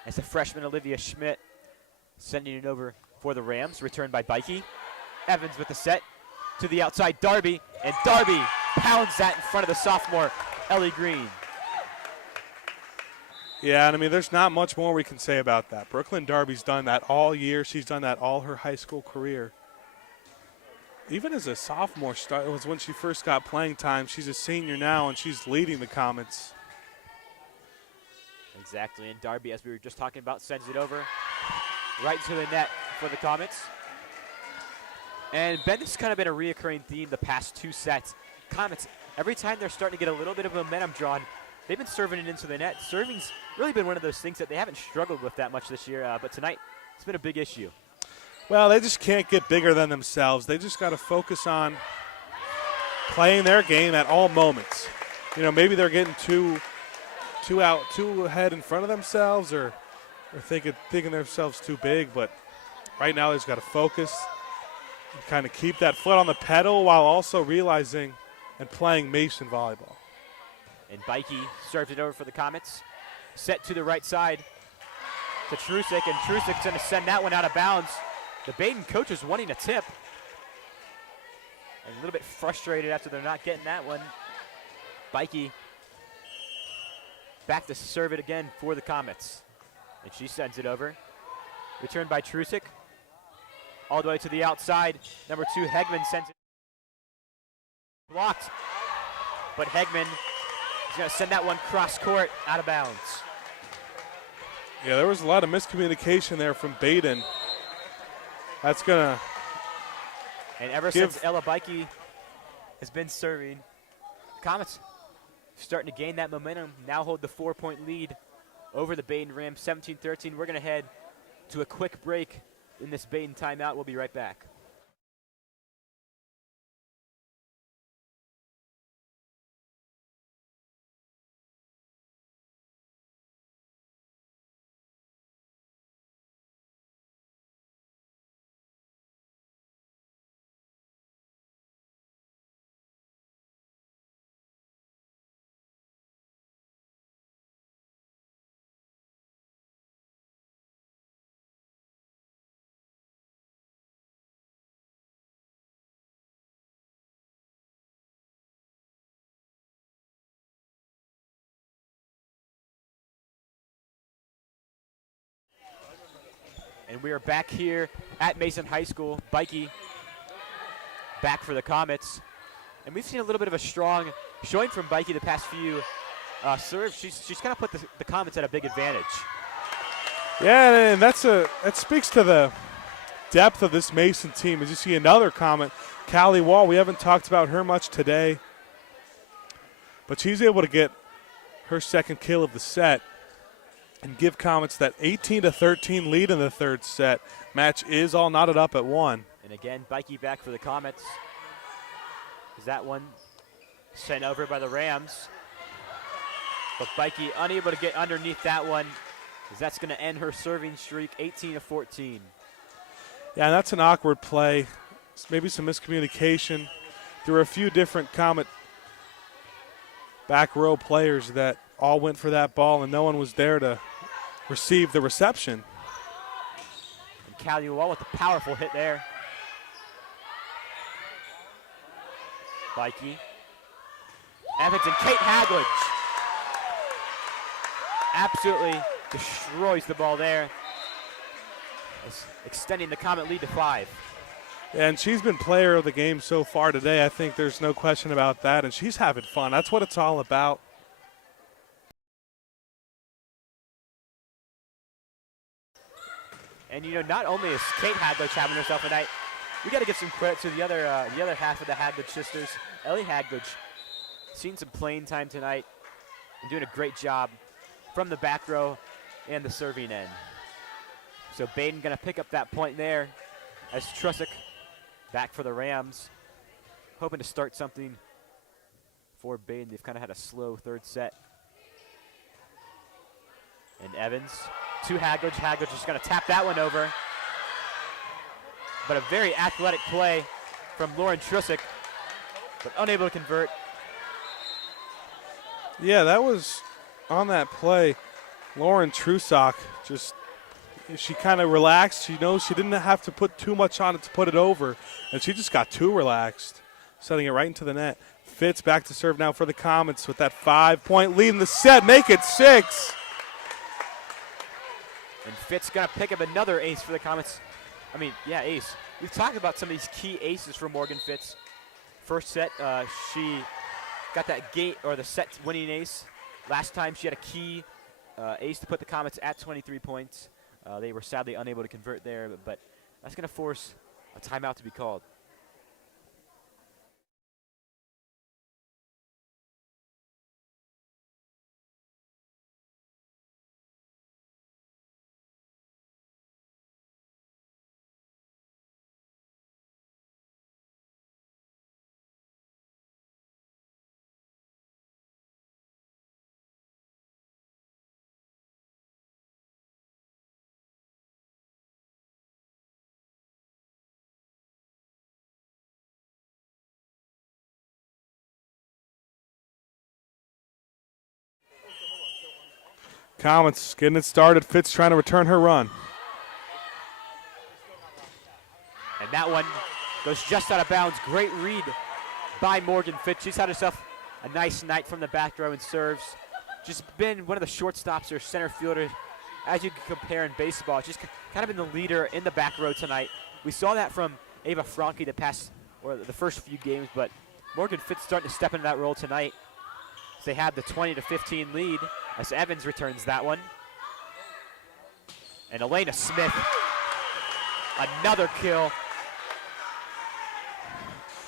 As the freshman Olivia Schmidt sending it over for the Rams, returned by Bikey. Evans with the set to the outside, Darby, and Darby pounds that in front of the sophomore, Ellie Green. Yeah, and I mean, there's not much more we can say about that. Brooklyn Darby's done that all year. She's done that all her high school career. Even as a sophomore, it was when she first got playing time. She's a senior now, and she's leading the Comets. Exactly, and Darby, as we were just talking about, sends it over right to the net for the Comets. And Ben, this has kind of been a reoccurring theme the past two sets. Comets, every time they're starting to get a little bit of momentum drawn, they've been serving it into the net. Serving's really been one of those things that they haven't struggled with that much this year, but tonight it's been a big issue. Well, they just can't get bigger than themselves. They just got to focus on playing their game at all moments. You know, maybe they're getting too ahead in front of themselves, or thinking themselves too big. But right now, they just got to focus and kind of keep that foot on the pedal while also realizing and playing Mason volleyball. And Bikey serves it over for the Comets. Set to the right side to Trusick, and Trusick's going to send that one out of bounds. The Baden coach is wanting a tip. And a little bit frustrated after they're not getting that one. Bikey back to serve it again for the Comets. And she sends it over. Returned by Trusick. All the way to the outside. Number 2, Hegman sends it. Blocked. But Hegman is going to send that one cross court out of bounds. Yeah, there was a lot of miscommunication there from Baden. That's going to And ever since Ella Beike has been serving, Comets starting to gain that momentum, now hold the 4-point lead over the Baden Rams, 17-13. We're going to head to a quick break in this Baden timeout. We'll be right back. And we are back here at Mason High School. Beike back for the Comets. And we've seen a little bit of a strong showing from Beike the past few serves. She's kind of put the Comets at a big advantage. Yeah, and that speaks to the depth of this Mason team. As you see another Comet, Callie Wall. We haven't talked about her much today, but she's able to get her second kill of the set and give Comets that 18-13 lead in the third set. Match is all knotted up at 1. And again, Beike back for the Comets. Is that one sent over by the Rams? But Beike unable to get underneath that one, as that's going to end her serving streak, 18-14. Yeah, and that's an awkward play. Maybe some miscommunication. There were a few different Comet back row players that all went for that ball, and no one was there to receive the reception. And Callie Wall with a powerful hit there. Beike. Evans and Kate Hagledge absolutely destroys the ball there, extending the Comet lead to 5. And she's been player of the game so far today. I think there's no question about that, and she's having fun. That's what it's all about. And you know, not only is Kate Hagledge having herself a night, we got to give some credit to the other half of the Hagledge sisters. Ellie Hagledge, seen some playing time tonight and doing a great job from the back row and the serving end. So Baden going to pick up that point there as Trussick back for the Rams, hoping to start something for Baden. They've kind of had a slow third set. And Evans to Hagledge. Hagledge is going to tap that one over. But a very athletic play from Lauren Trussick, but unable to convert. Yeah, that was on that play. Lauren Trusock she kind of relaxed. She knows she didn't have to put too much on it to put it over, and she just got too relaxed, setting it right into the net. Fitz back to serve now for the Comets with that 5-point lead in the set. Make it 6. And Fitz going to pick up another ace for the Comets. I mean, yeah, ace. We've talked about some of these key aces for Morgan Fitz. First set, she got that gate or the set winning ace. Last time she had a key ace to put the Comets at 23 points. They were sadly unable to convert there, but that's going to force a timeout to be called. Comets getting it started. Fitz trying to return her run. And that one goes just out of bounds. Great read by Morgan Fitz. She's had herself a nice night from the back row and serves. Just been one of the shortstops or center fielders, as you can compare in baseball. She's kind of been the leader in the back row tonight. We saw that from Ava Franke the first few games, but Morgan Fitz starting to step into that role tonight. They had the 20-15 lead as Evans returns that one. And Elena Smith, another kill.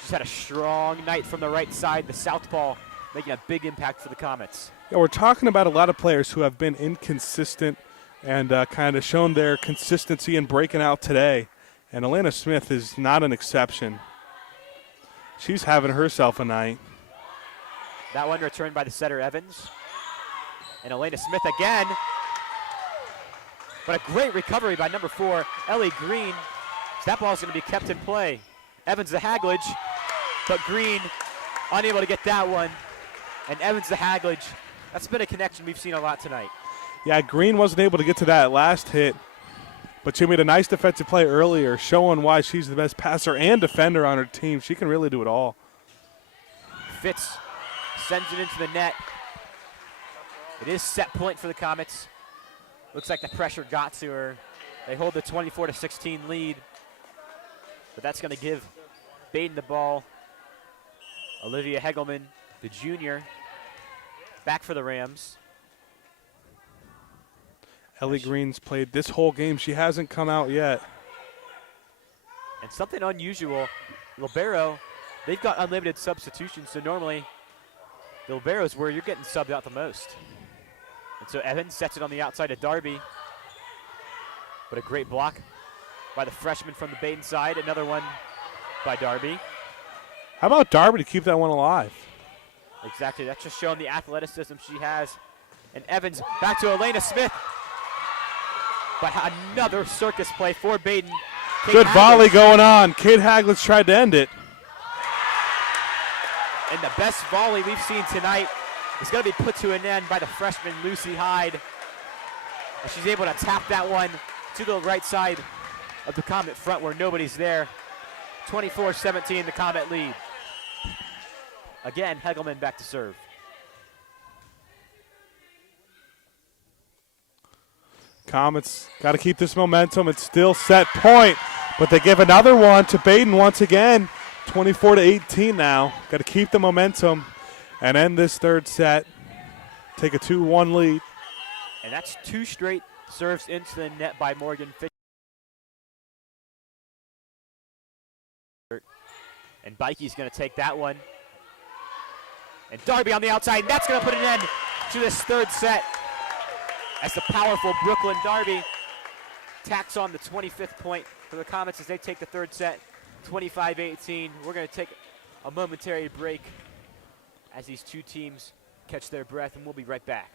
She's had a strong night from the right side. The southpaw making a big impact for the Comets. Yeah, we're talking about a lot of players who have been inconsistent and kind of shown their consistency in breaking out today. And Elena Smith is not an exception. She's having herself a night. That one returned by the setter, Evans. And Elena Smith again. But a great recovery by number 4, Ellie Green. So that ball's going to be kept in play. Evans the Haglage, but Green unable to get that one. And Evans the Haglage. That's been a connection we've seen a lot tonight. Yeah, Green wasn't able to get to that last hit, but she made a nice defensive play earlier, showing why she's the best passer and defender on her team. She can really do it all. Fitz sends it into the net. It is set point for the Comets. Looks like the pressure got to her. They hold the 24-16 lead, but that's going to give Baden the ball. Olivia Hegelman, the junior, back for the Rams. Ellie Green's played this whole game. She hasn't come out yet. And something unusual, libero, they've got unlimited substitutions, so normally the libero is where you're getting subbed out the most. And so Evans sets it on the outside of Darby. But a great block by the freshman from the Baden side. Another one by Darby. How about Darby to keep that one alive? Exactly. That's just showing the athleticism she has. And Evans back to Elena Smith. But another circus play for Baden. Good volley going on. Kate Haglitz tried to end it. And the best volley we've seen tonight is going to be put to an end by the freshman Lucy Hyde. And she's able to tap that one to the right side of the Comet front where nobody's there. 24-17, the Comet lead. Again, Hegelman back to serve. Comets got to keep this momentum. It's still set point, but they give another one to Baden once again. 24-18 now. Got to keep the momentum and end this third set. Take a 2-1 lead. And that's 2 straight serves into the net by Morgan Fisher. And Bikey's going to take that one. And Darby on the outside, and that's going to put an end to this third set as the powerful Brooklyn Darby tacks on the 25th point for the Comets as they take the third set, 25-18. We're going to take a momentary break as these two teams catch their breath, and we'll be right back.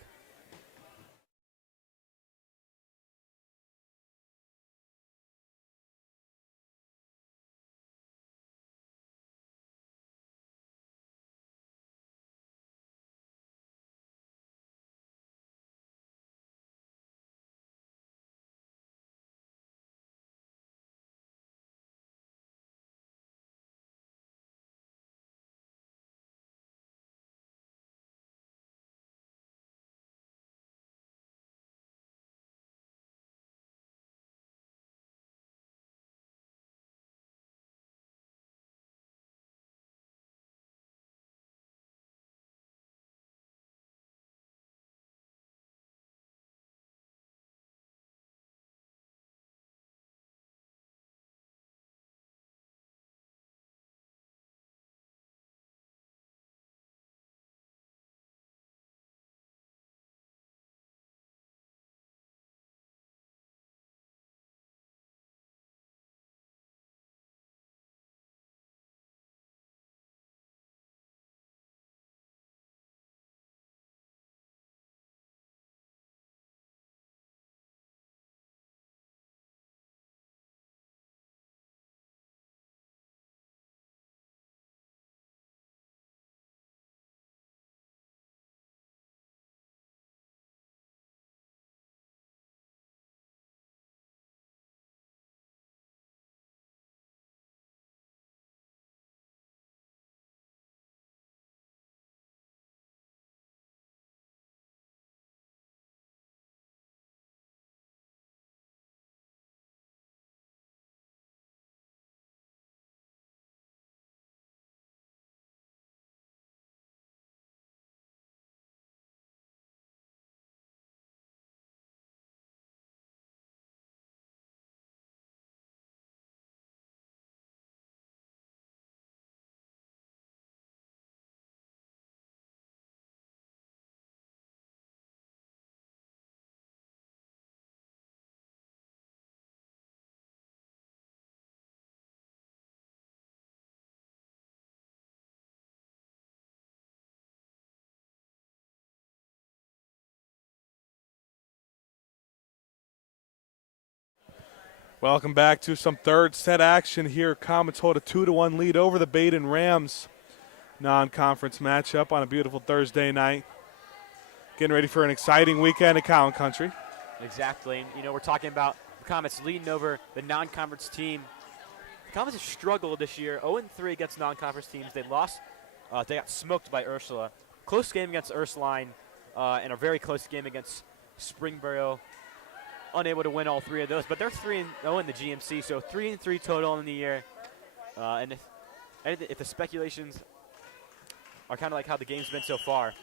Welcome back to some third set action here. Comets hold a 2-1 lead over the Baden Rams. Non-conference matchup on a beautiful Thursday night. Getting ready for an exciting weekend at Cowan Country. Exactly. And, we're talking about the Comets leading over the non-conference team. The Comets have struggled this year, 0-3 against non-conference teams. They lost. They got smoked by Ursula. Close game against Ursuline and a very close game against Springboro. Unable to win all three of those, but they're 3-0 in the GMC, so 3-3 total in the year. And if the speculations are kind of like how the game's been so far,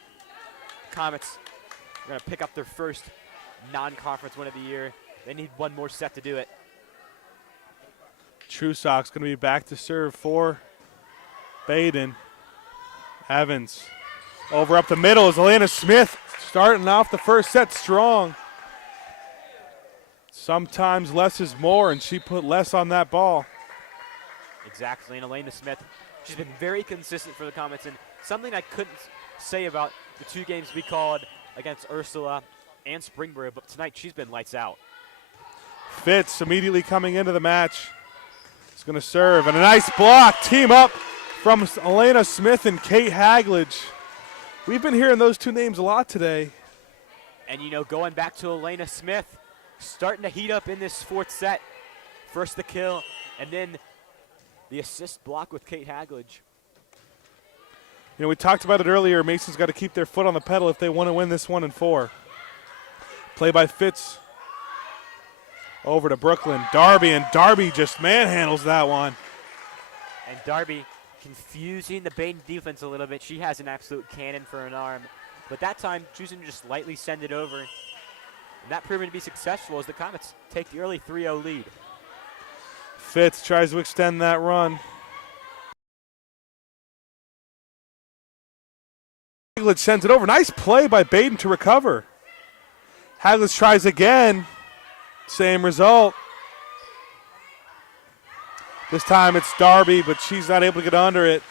Comets are going to pick up their first non-conference win of the year. They need one more set to do it. Trusock's going to be back to serve for Baden. Evans over up the middle is Elena Smith starting off the first set strong. Sometimes less is more, and she put less on that ball. Exactly, and Elena Smith, she's been very consistent for the Comets, and something I couldn't say about the two games we called against Ursula and Springboro, but tonight she's been lights out. Fitz immediately coming into the match. It's going to serve, and a nice block. Team up from Elena Smith and Kate Haglage. We've been hearing those two names a lot today. And, going back to Elena Smith, starting to heat up in this fourth set. First the kill, and then the assist block with Kate Haglage. We talked about it earlier. Mason's got to keep their foot on the pedal if they want to win this 1 and 4. Play by Fitz. Over to Brooklyn. Darby, and Darby just manhandles that one. And Darby confusing the Baden defense a little bit. She has an absolute cannon for an arm. But that time, choosing to just lightly send it over. And that proving to be successful as the Comets take the early 3-0 lead. Fitz tries to extend that run. Haglage sends it over. Nice play by Baden to recover. Haglage tries again. Same result. This time it's Darby, but she's not able to get under it.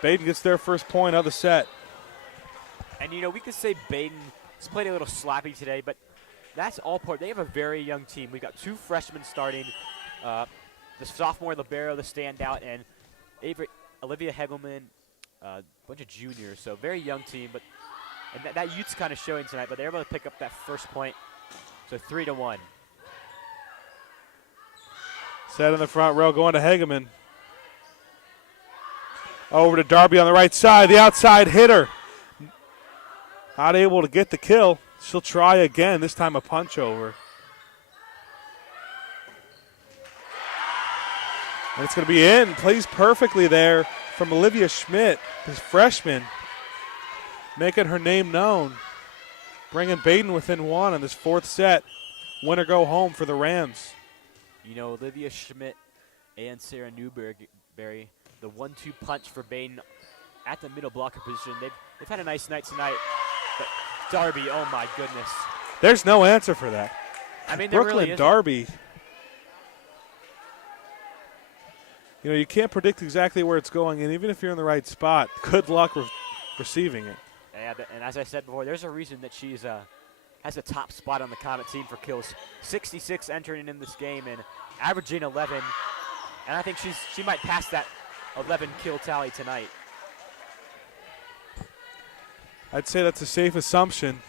Baden gets their first point of the set. And, we could say Baden has played a little sloppy today, but that's all part. They have a very young team. We've got two freshmen starting, the sophomore libero, the standout, and Olivia Hegelman, a bunch of juniors. So very young team, but that youth's kind of showing tonight. But they're able to pick up that first point. So 3-1. Set in the front row, going to Hegelman. Over to Darby on the right side, the outside hitter. Not able to get the kill. She'll try again, this time a punch over. And it's going to be in. Plays perfectly there from Olivia Schmidt, this freshman, making her name known. Bringing Baden within one in this fourth set. Winner go home for the Rams. Olivia Schmidt and Sarah Newberry, the 1-2 punch for Baden at the middle blocker position. They've had a nice night tonight. But Darby, oh my goodness. There's no answer for that. I mean, Brooklyn really isn't. Darby. You can't predict exactly where it's going, and even if you're in the right spot, good luck receiving it. Yeah, and as I said before, there's a reason that she's has a top spot on the Comet team for kills. 66 entering in this game and averaging 11. And I think she might pass that 11 kill tally tonight. I'd say that's a safe assumption.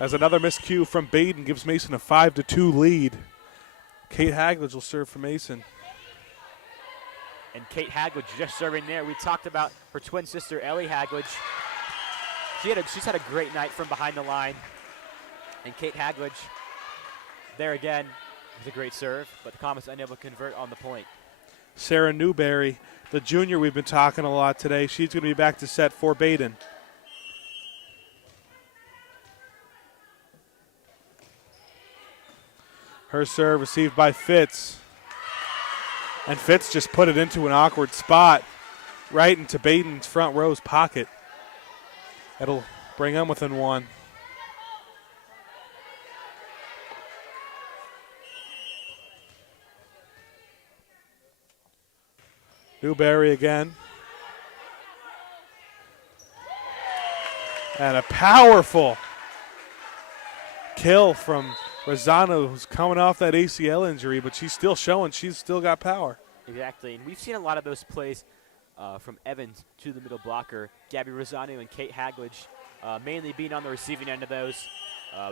As another miscue from Baden gives Mason a 5-2 lead. Kate Haglage will serve for Mason. And Kate Haglage just serving there. We talked about her twin sister, Ellie Haglage. She's had a great night from behind the line. And Kate Haglage, there again, is a great serve, but the Comets unable to convert on the point. Sarah Newberry, the junior we've been talking a lot today, she's going to be back to set for Baden. Her serve received by Fitz. And Fitz just put it into an awkward spot right into Baden's front row's pocket. That'll bring them within one. Newberry again. And a powerful kill from Rosano, who's coming off that ACL injury, but she's still showing she's still got power. Exactly, and we've seen a lot of those plays from Evans to the middle blocker. Gabby Rosano and Kate Haglage mainly being on the receiving end of those.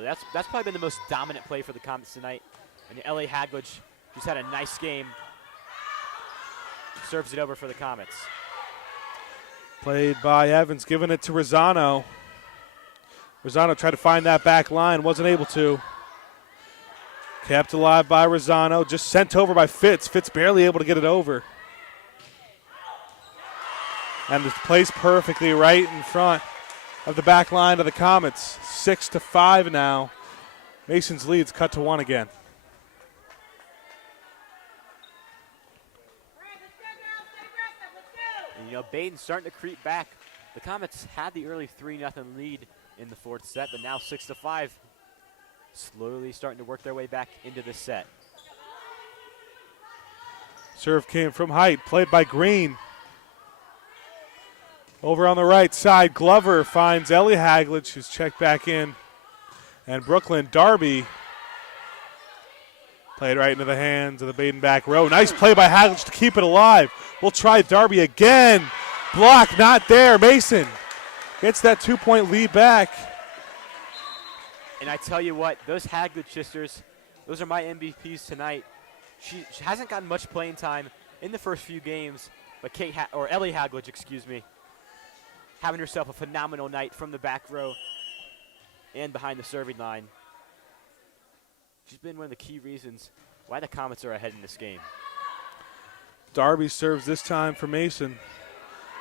That's probably been the most dominant play for the Comets tonight. And Ellie Haglage just had a nice game. Serves it over for the Comets. Played by Evans, giving it to Rosano. Rosano tried to find that back line, wasn't able to. Kept alive by Rosano, just sent over by Fitz. Fitz barely able to get it over. And it plays perfectly right in front of the back line of the Comets. 6-5 now. Mason's lead's cut to 1 again. And, Baden's starting to creep back. The Comets had the early 3-0 lead in the fourth set, but now 6-5. Slowly starting to work their way back into this set. Serve came from height, played by Green. Over on the right side, Glover finds Ellie Haglage, who's checked back in. And Brooklyn Darby played right into the hands of the Baden back row. Nice play by Haglage to keep it alive. We'll try Darby again. Block not there. Mason gets that 2-point lead back. And I tell you what, those Haglage sisters, those are my MVPs tonight. She hasn't gotten much playing time in the first few games, but Ellie Haglage, having herself a phenomenal night from the back row and behind the serving line. She's been one of the key reasons why the Comets are ahead in this game. Darby serves this time for Mason.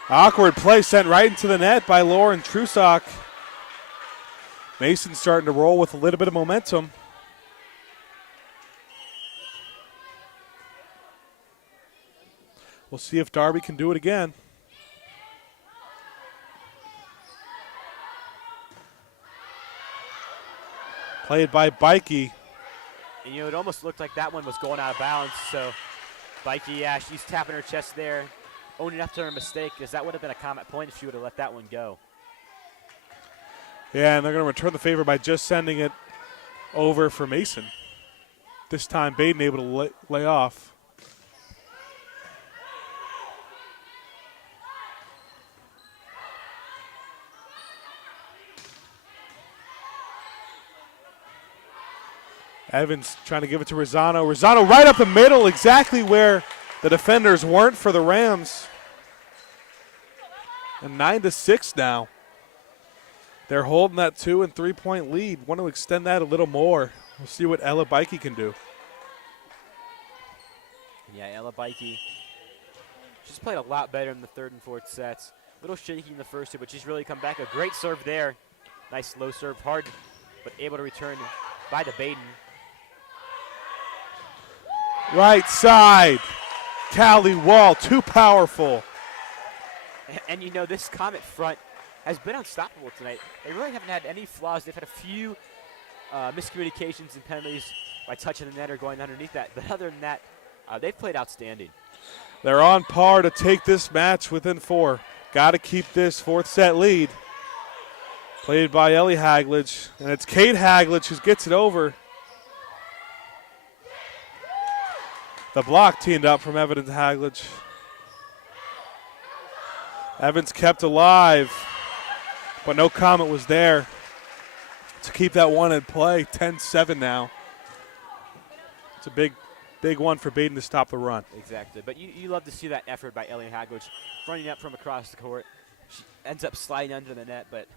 Awkward play sent right into the net by Lauren Trusock. Mason's starting to roll with a little bit of momentum. We'll see if Darby can do it again. Played by Bikey. And it almost looked like that one was going out of bounds. So Bikey, she's tapping her chest there, owning up to her mistake, because that would have been a Comet point if she would have let that one go. Yeah, and they're going to return the favor by just sending it over for Mason. This time Baden able to lay off. Evans trying to give it to Rosano. Rosano right up the middle, exactly where the defenders weren't for the Rams. And 9-6 now. They're holding that 2- and 3-point lead. Want to extend that a little more. We'll see what Ella Bikey can do. Yeah, Ella Bikey. She's played a lot better in the third and fourth sets. A little shaky in the first two, but she's really come back. A great serve there. Nice low serve, hard, but able to return by the Baden. Right side. Callie Wall, too powerful. And this Comet front has been unstoppable tonight. They really haven't had any flaws. They've had a few miscommunications and penalties by touching the net or going underneath that. But other than that, they've played outstanding. They're on par to take this match within 4. Got to keep this fourth set lead. Played by Ellie Haglage. And it's Kate Haglage who gets it over. The block teamed up from Evans Haglage. Evans kept alive, but no Comet was there to keep that one in play. 10-7 now. It's a big one for Baden to stop the run. Exactly, but you love to see that effort by Ellie Haglage running up from across the court. She ends up sliding under the net, but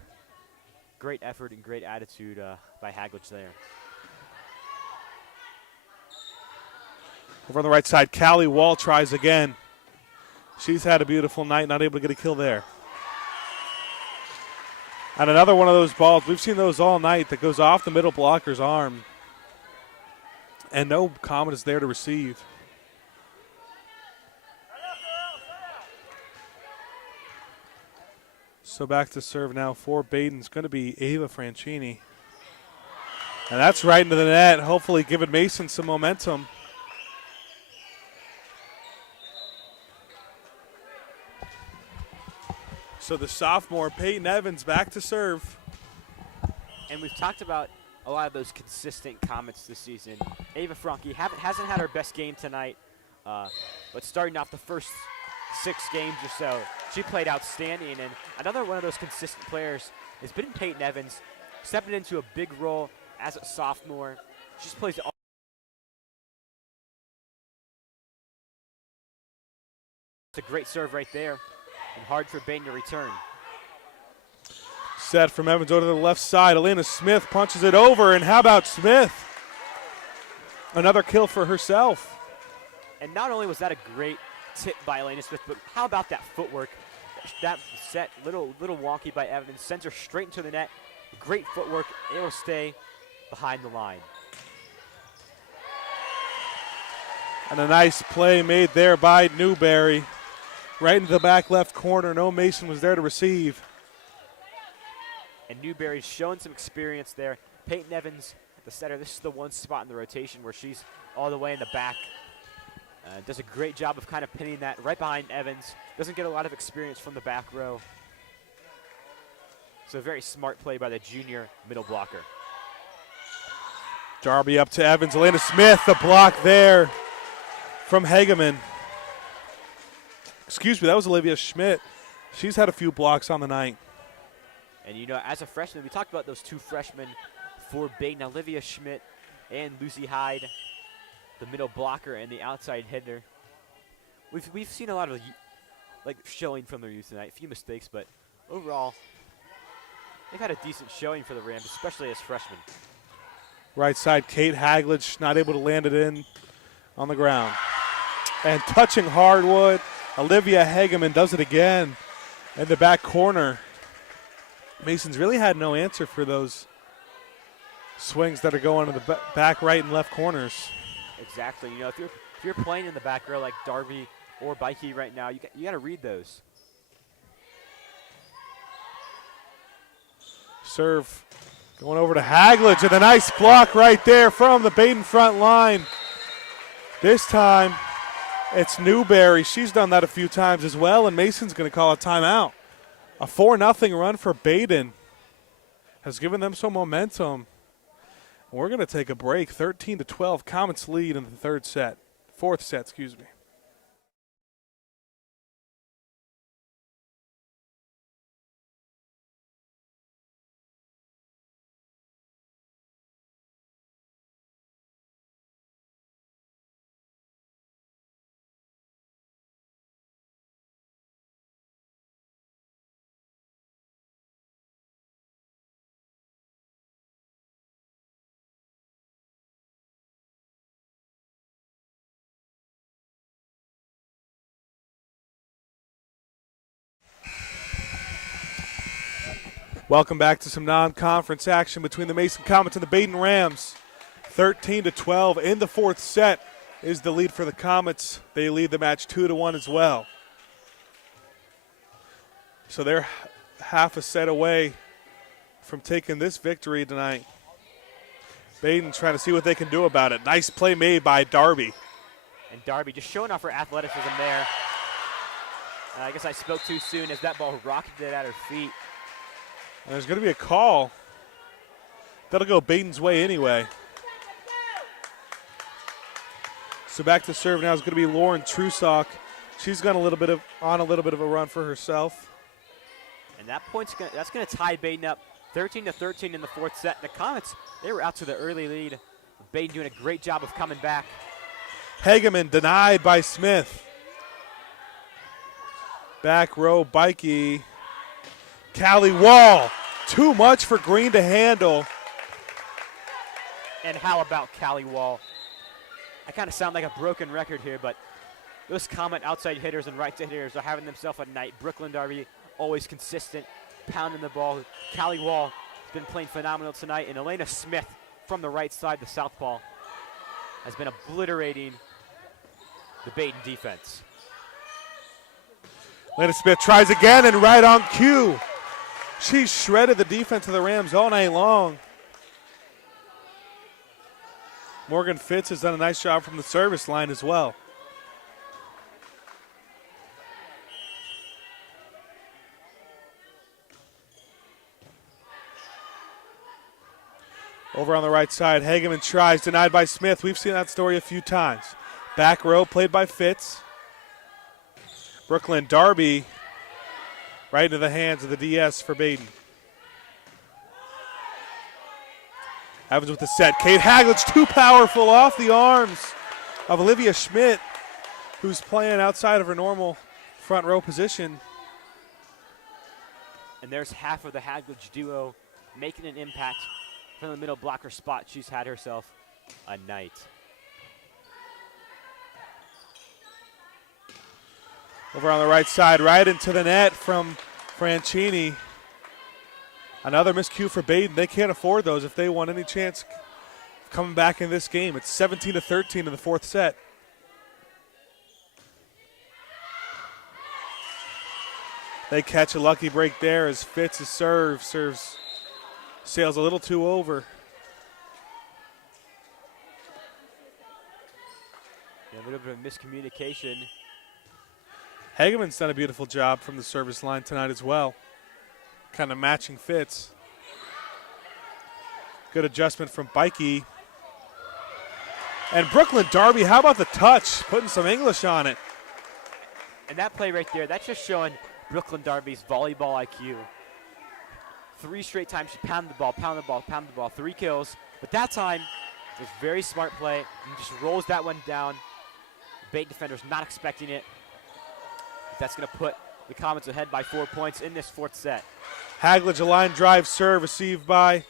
great effort and great attitude by Haglage there. Over on the right side, Callie Wall tries again. She's had a beautiful night, not able to get a kill there. And another one of those balls, we've seen those all night, that goes off the middle blocker's arm. And no Comet is there to receive. So back to serve now for Baden's going to be Ava Franchini. And that's right into the net, hopefully giving Mason some momentum. So the sophomore, Peyton Evans, back to serve. And we've talked about a lot of those consistent comments this season. Ava Franke hasn't had her best game tonight, but starting off the first 6 games or so, she played outstanding. And another one of those consistent players has been Peyton Evans, stepping into a big role as a sophomore. She just plays all. It's a great serve right there, and hard for Baden to return. Set from Evans over to the left side. Elena Smith punches it over, and how about Smith? Another kill for herself. And not only was that a great tip by Elena Smith, but how about that footwork? That set, little wonky by Evans, sends her straight into the net. Great footwork, able to stay behind the line. And a nice play made there by Newberry. Right into the back left corner. No Mason was there to receive. And Newberry's showing some experience there. Peyton Evans, the setter, this is the one spot in the rotation where she's all the way in the back. Does a great job of kind of pinning that right behind Evans. Doesn't get a lot of experience from the back row. So a very smart play by the junior middle blocker. Darby up to Evans. Elena Smith, the block there from Hageman. Excuse me, that was Olivia Schmidt. She's had a few blocks on the night. And you know, as a freshman, we talked about those 2 freshmen for Baden, Olivia Schmidt and Lucy Hyde, the middle blocker and the outside hitter. We've seen a lot of showing from their youth tonight. A few mistakes, but overall, they've had a decent showing for the Rams, especially as freshmen. Right side, Kate Hagledge not able to land it in on the ground. And touching hardwood, Olivia Hageman does it again in the back corner. Mason's really had no answer for those swings that are going to the back right and left corners. Exactly. You know, if you're playing in the back row like Darby or Bikey right now, you got to read those. Serve going over to Hagledge, and a nice block right there from the Baden front line. This time, it's Newberry. She's done that a few times as well, and Mason's going to call a timeout. A 4-0 run for Baden has given them some momentum. We're going to take a break. 13-12, Comets lead in the fourth set, excuse me. Welcome back to some non-conference action between the Mason Comets and the Baden Rams. 13-12 in the fourth set is the lead for the Comets. They lead the match 2-1 as well. So they're half a set away from taking this victory tonight. Baden trying to see what they can do about it. Nice play made by Darby. And Darby just showing off her athleticism there. I guess I spoke too soon as that ball rocketed at her feet. And there's going to be a call. That'll go Baden's way anyway. So back to serve now is going to be Lauren Trusock. She's got a little bit of a run for herself. And that that's going to tie Baden up 13-13 in the fourth set. The Comets, they were out to the early lead. Baden doing a great job of coming back. Hageman denied by Smith. Back row, Bikey. Callie Wall, too much for Green to handle. And how about Callie Wall? I kind of sound like a broken record here, but those Comet outside hitters and right hitters are having themselves a night. Brooklyn Darby, always consistent, pounding the ball. Callie Wall has been playing phenomenal tonight, and Elena Smith from the right side, the southpaw, has been obliterating the Baden defense. Elena Smith tries again, and right on cue. She shredded the defense of the Rams all night long. Morgan Fitz has done a nice job from the service line as well. Over on the right side, Hageman tries, denied by Smith. We've seen that story a few times. Back row played by Fitz. Brooklyn Darby right into the hands of the DS for Baden. Evans with the set. Kate Hagledge too powerful off the arms of Olivia Schmidt, who's playing outside of her normal front row position. And there's half of the Hagledge duo making an impact from the middle blocker spot. She's had herself a night. Over on the right side, right into the net from Franchini. Another miscue for Baden. They can't afford those if they want any chance of coming back in this game. It's 17-13 in the fourth set. They catch a lucky break there as Fitz' serves sails a little too over. Yeah, a little bit of miscommunication. Hageman's done a beautiful job from the service line tonight as well. Kind of matching Fitz. Good adjustment from Bikey. And Brooklyn Darby, how about the touch? Putting some English on it. And that play right there, that's just showing Brooklyn Darby's volleyball IQ. 3 straight times she pounded the ball, pounded the ball, pounded the ball, 3 kills. But that time, it was very smart play and just rolls that one down. The Baden defender's not expecting it. That's going to put the Comets ahead by 4 points in this fourth set. Hagledge, a line drive serve received by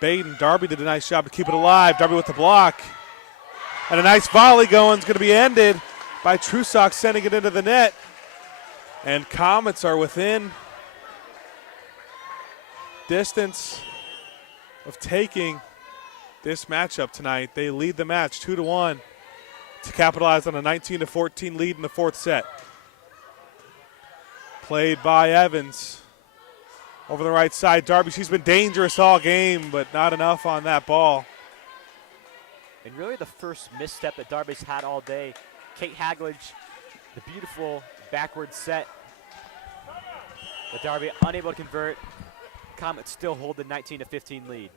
Baden. Darby did a nice job to keep it alive. Darby with the block. And a nice volley going. Is going to be ended by Trusock, sending it into the net. And Comets are within distance of taking this matchup tonight. They lead the match 2-1 to capitalize on a 19-14 lead in the fourth set. Played by Evans. Over the right side, Darby, she's been dangerous all game, but not enough on that ball. And really the first misstep that Darby's had all day. Kate Hagledge, the beautiful backward set. But Darby unable to convert. Comets still hold the 19-15 lead.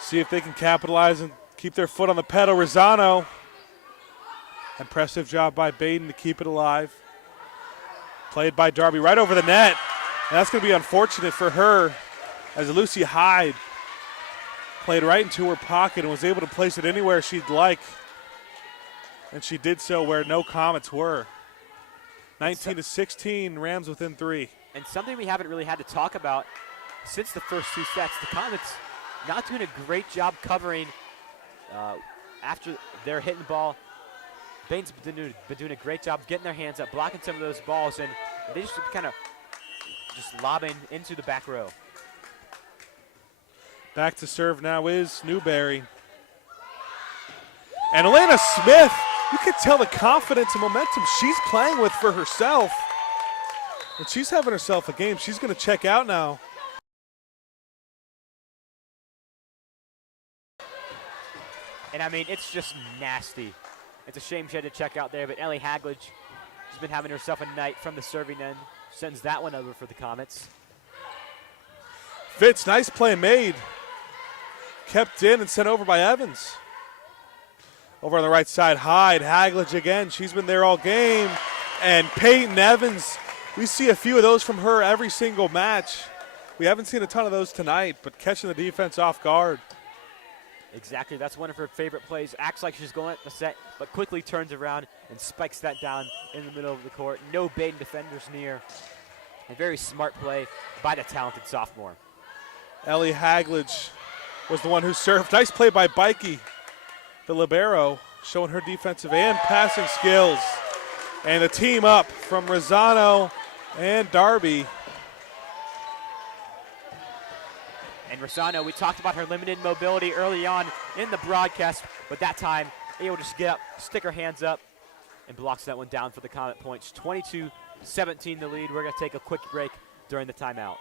See if they can capitalize and keep their foot on the pedal. Rosano. Impressive job by Baden to keep it alive. Played by Darby right over the net. And that's going to be unfortunate for her as Lucy Hyde played right into her pocket and was able to place it anywhere she'd like. And she did so where no Comets were. 19-16, Rams within 3. And something we haven't really had to talk about since the first 2 sets, the Comets not doing a great job covering after they're hitting the ball. Baden's been doing a great job getting their hands up, blocking some of those balls, and they just kind of just lobbing into the back row. Back to serve now is Newberry. And Elena Smith, you can tell the confidence and momentum she's playing with for herself. And she's having herself a game. She's going to check out now. And I mean, it's just nasty. It's a shame she had to check out there, but Ellie Hagledge, she's been having herself a night from the serving end. Sends that one over for the Comets. Fitz, nice play made. Kept in and sent over by Evans. Over on the right side, Hyde, Hagledge again. She's been there all game. And Peyton Evans, we see a few of those from her every single match. We haven't seen a ton of those tonight, but catching the defense off guard. Exactly, that's one of her favorite plays. Acts like she's going at the set, but quickly turns around and spikes that down in the middle of the court. No Baden defenders near. A very smart play by the talented sophomore. Ellie Hagledge was the one who served. Nice play by Bikey, the libero, showing her defensive and passing skills. And the team up from Rosano and Darby. And Rosano, we talked about her limited mobility early on in the broadcast, but that time able to just get up, stick her hands up, and blocks that one down for the Comet points. 22-17 the lead. We're going to take a quick break during the timeout.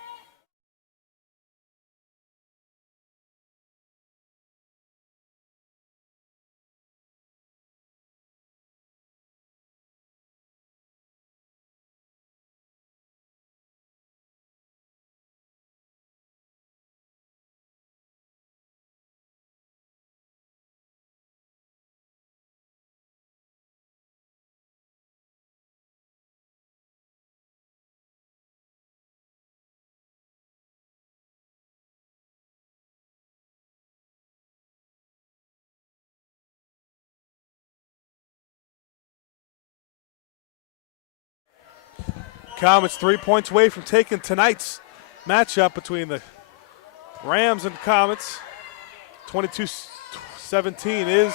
Comets 3 points away from taking tonight's matchup between the Rams and Comets. 22-17 is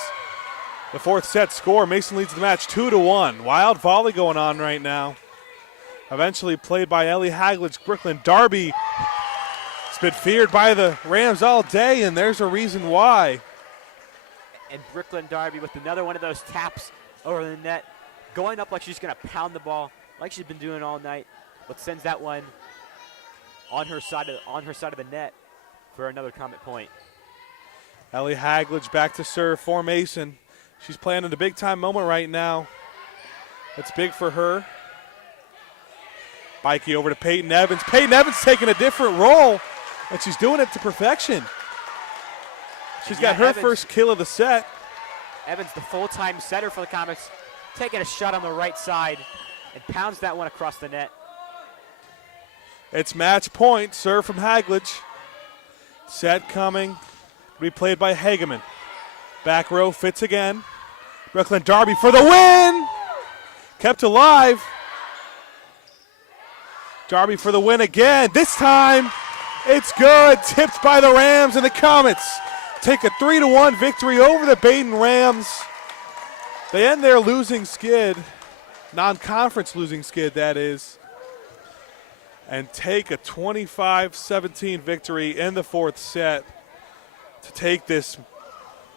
the fourth set score. Mason leads the match 2-1. Wild volley going on right now. Eventually played by Ellie Hagledge. Brooklyn Darby has been feared by the Rams all day, and there's a reason why. And Brooklyn Darby with another one of those taps over the net, going up like she's going to pound the ball, like she's been doing all night, but sends that one on her side of the net for another Comet point. Ellie Hagledge back to serve for Mason. She's playing in a big-time moment right now. That's big for her. Bikey over to Peyton Evans. Peyton Evans taking a different role, and she's doing it to perfection. She's got her first kill of the set. Evans, the full-time setter for the Comets, taking a shot on the right side and pounds that one across the net. It's match point. Serve from Hagledge. Set coming. To be played by Hageman. Back row fits again. Brooklyn Darby for the win. Kept alive. Darby for the win again. This time, it's good. Tipped by the Rams, and the Comets take a 3-1 victory over the Baden Rams. They end their losing skid, non-conference losing skid, that is, and take a 25-17 victory in the fourth set to take this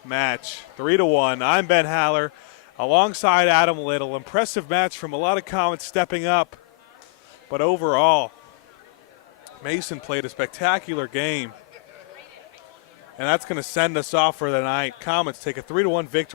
match 3-1. I'm Ben Haller alongside Adam Little. Impressive match from a lot of Comets stepping up, but overall, Mason played a spectacular game. And that's going to send us off for the night. Comets take a 3-1 victory.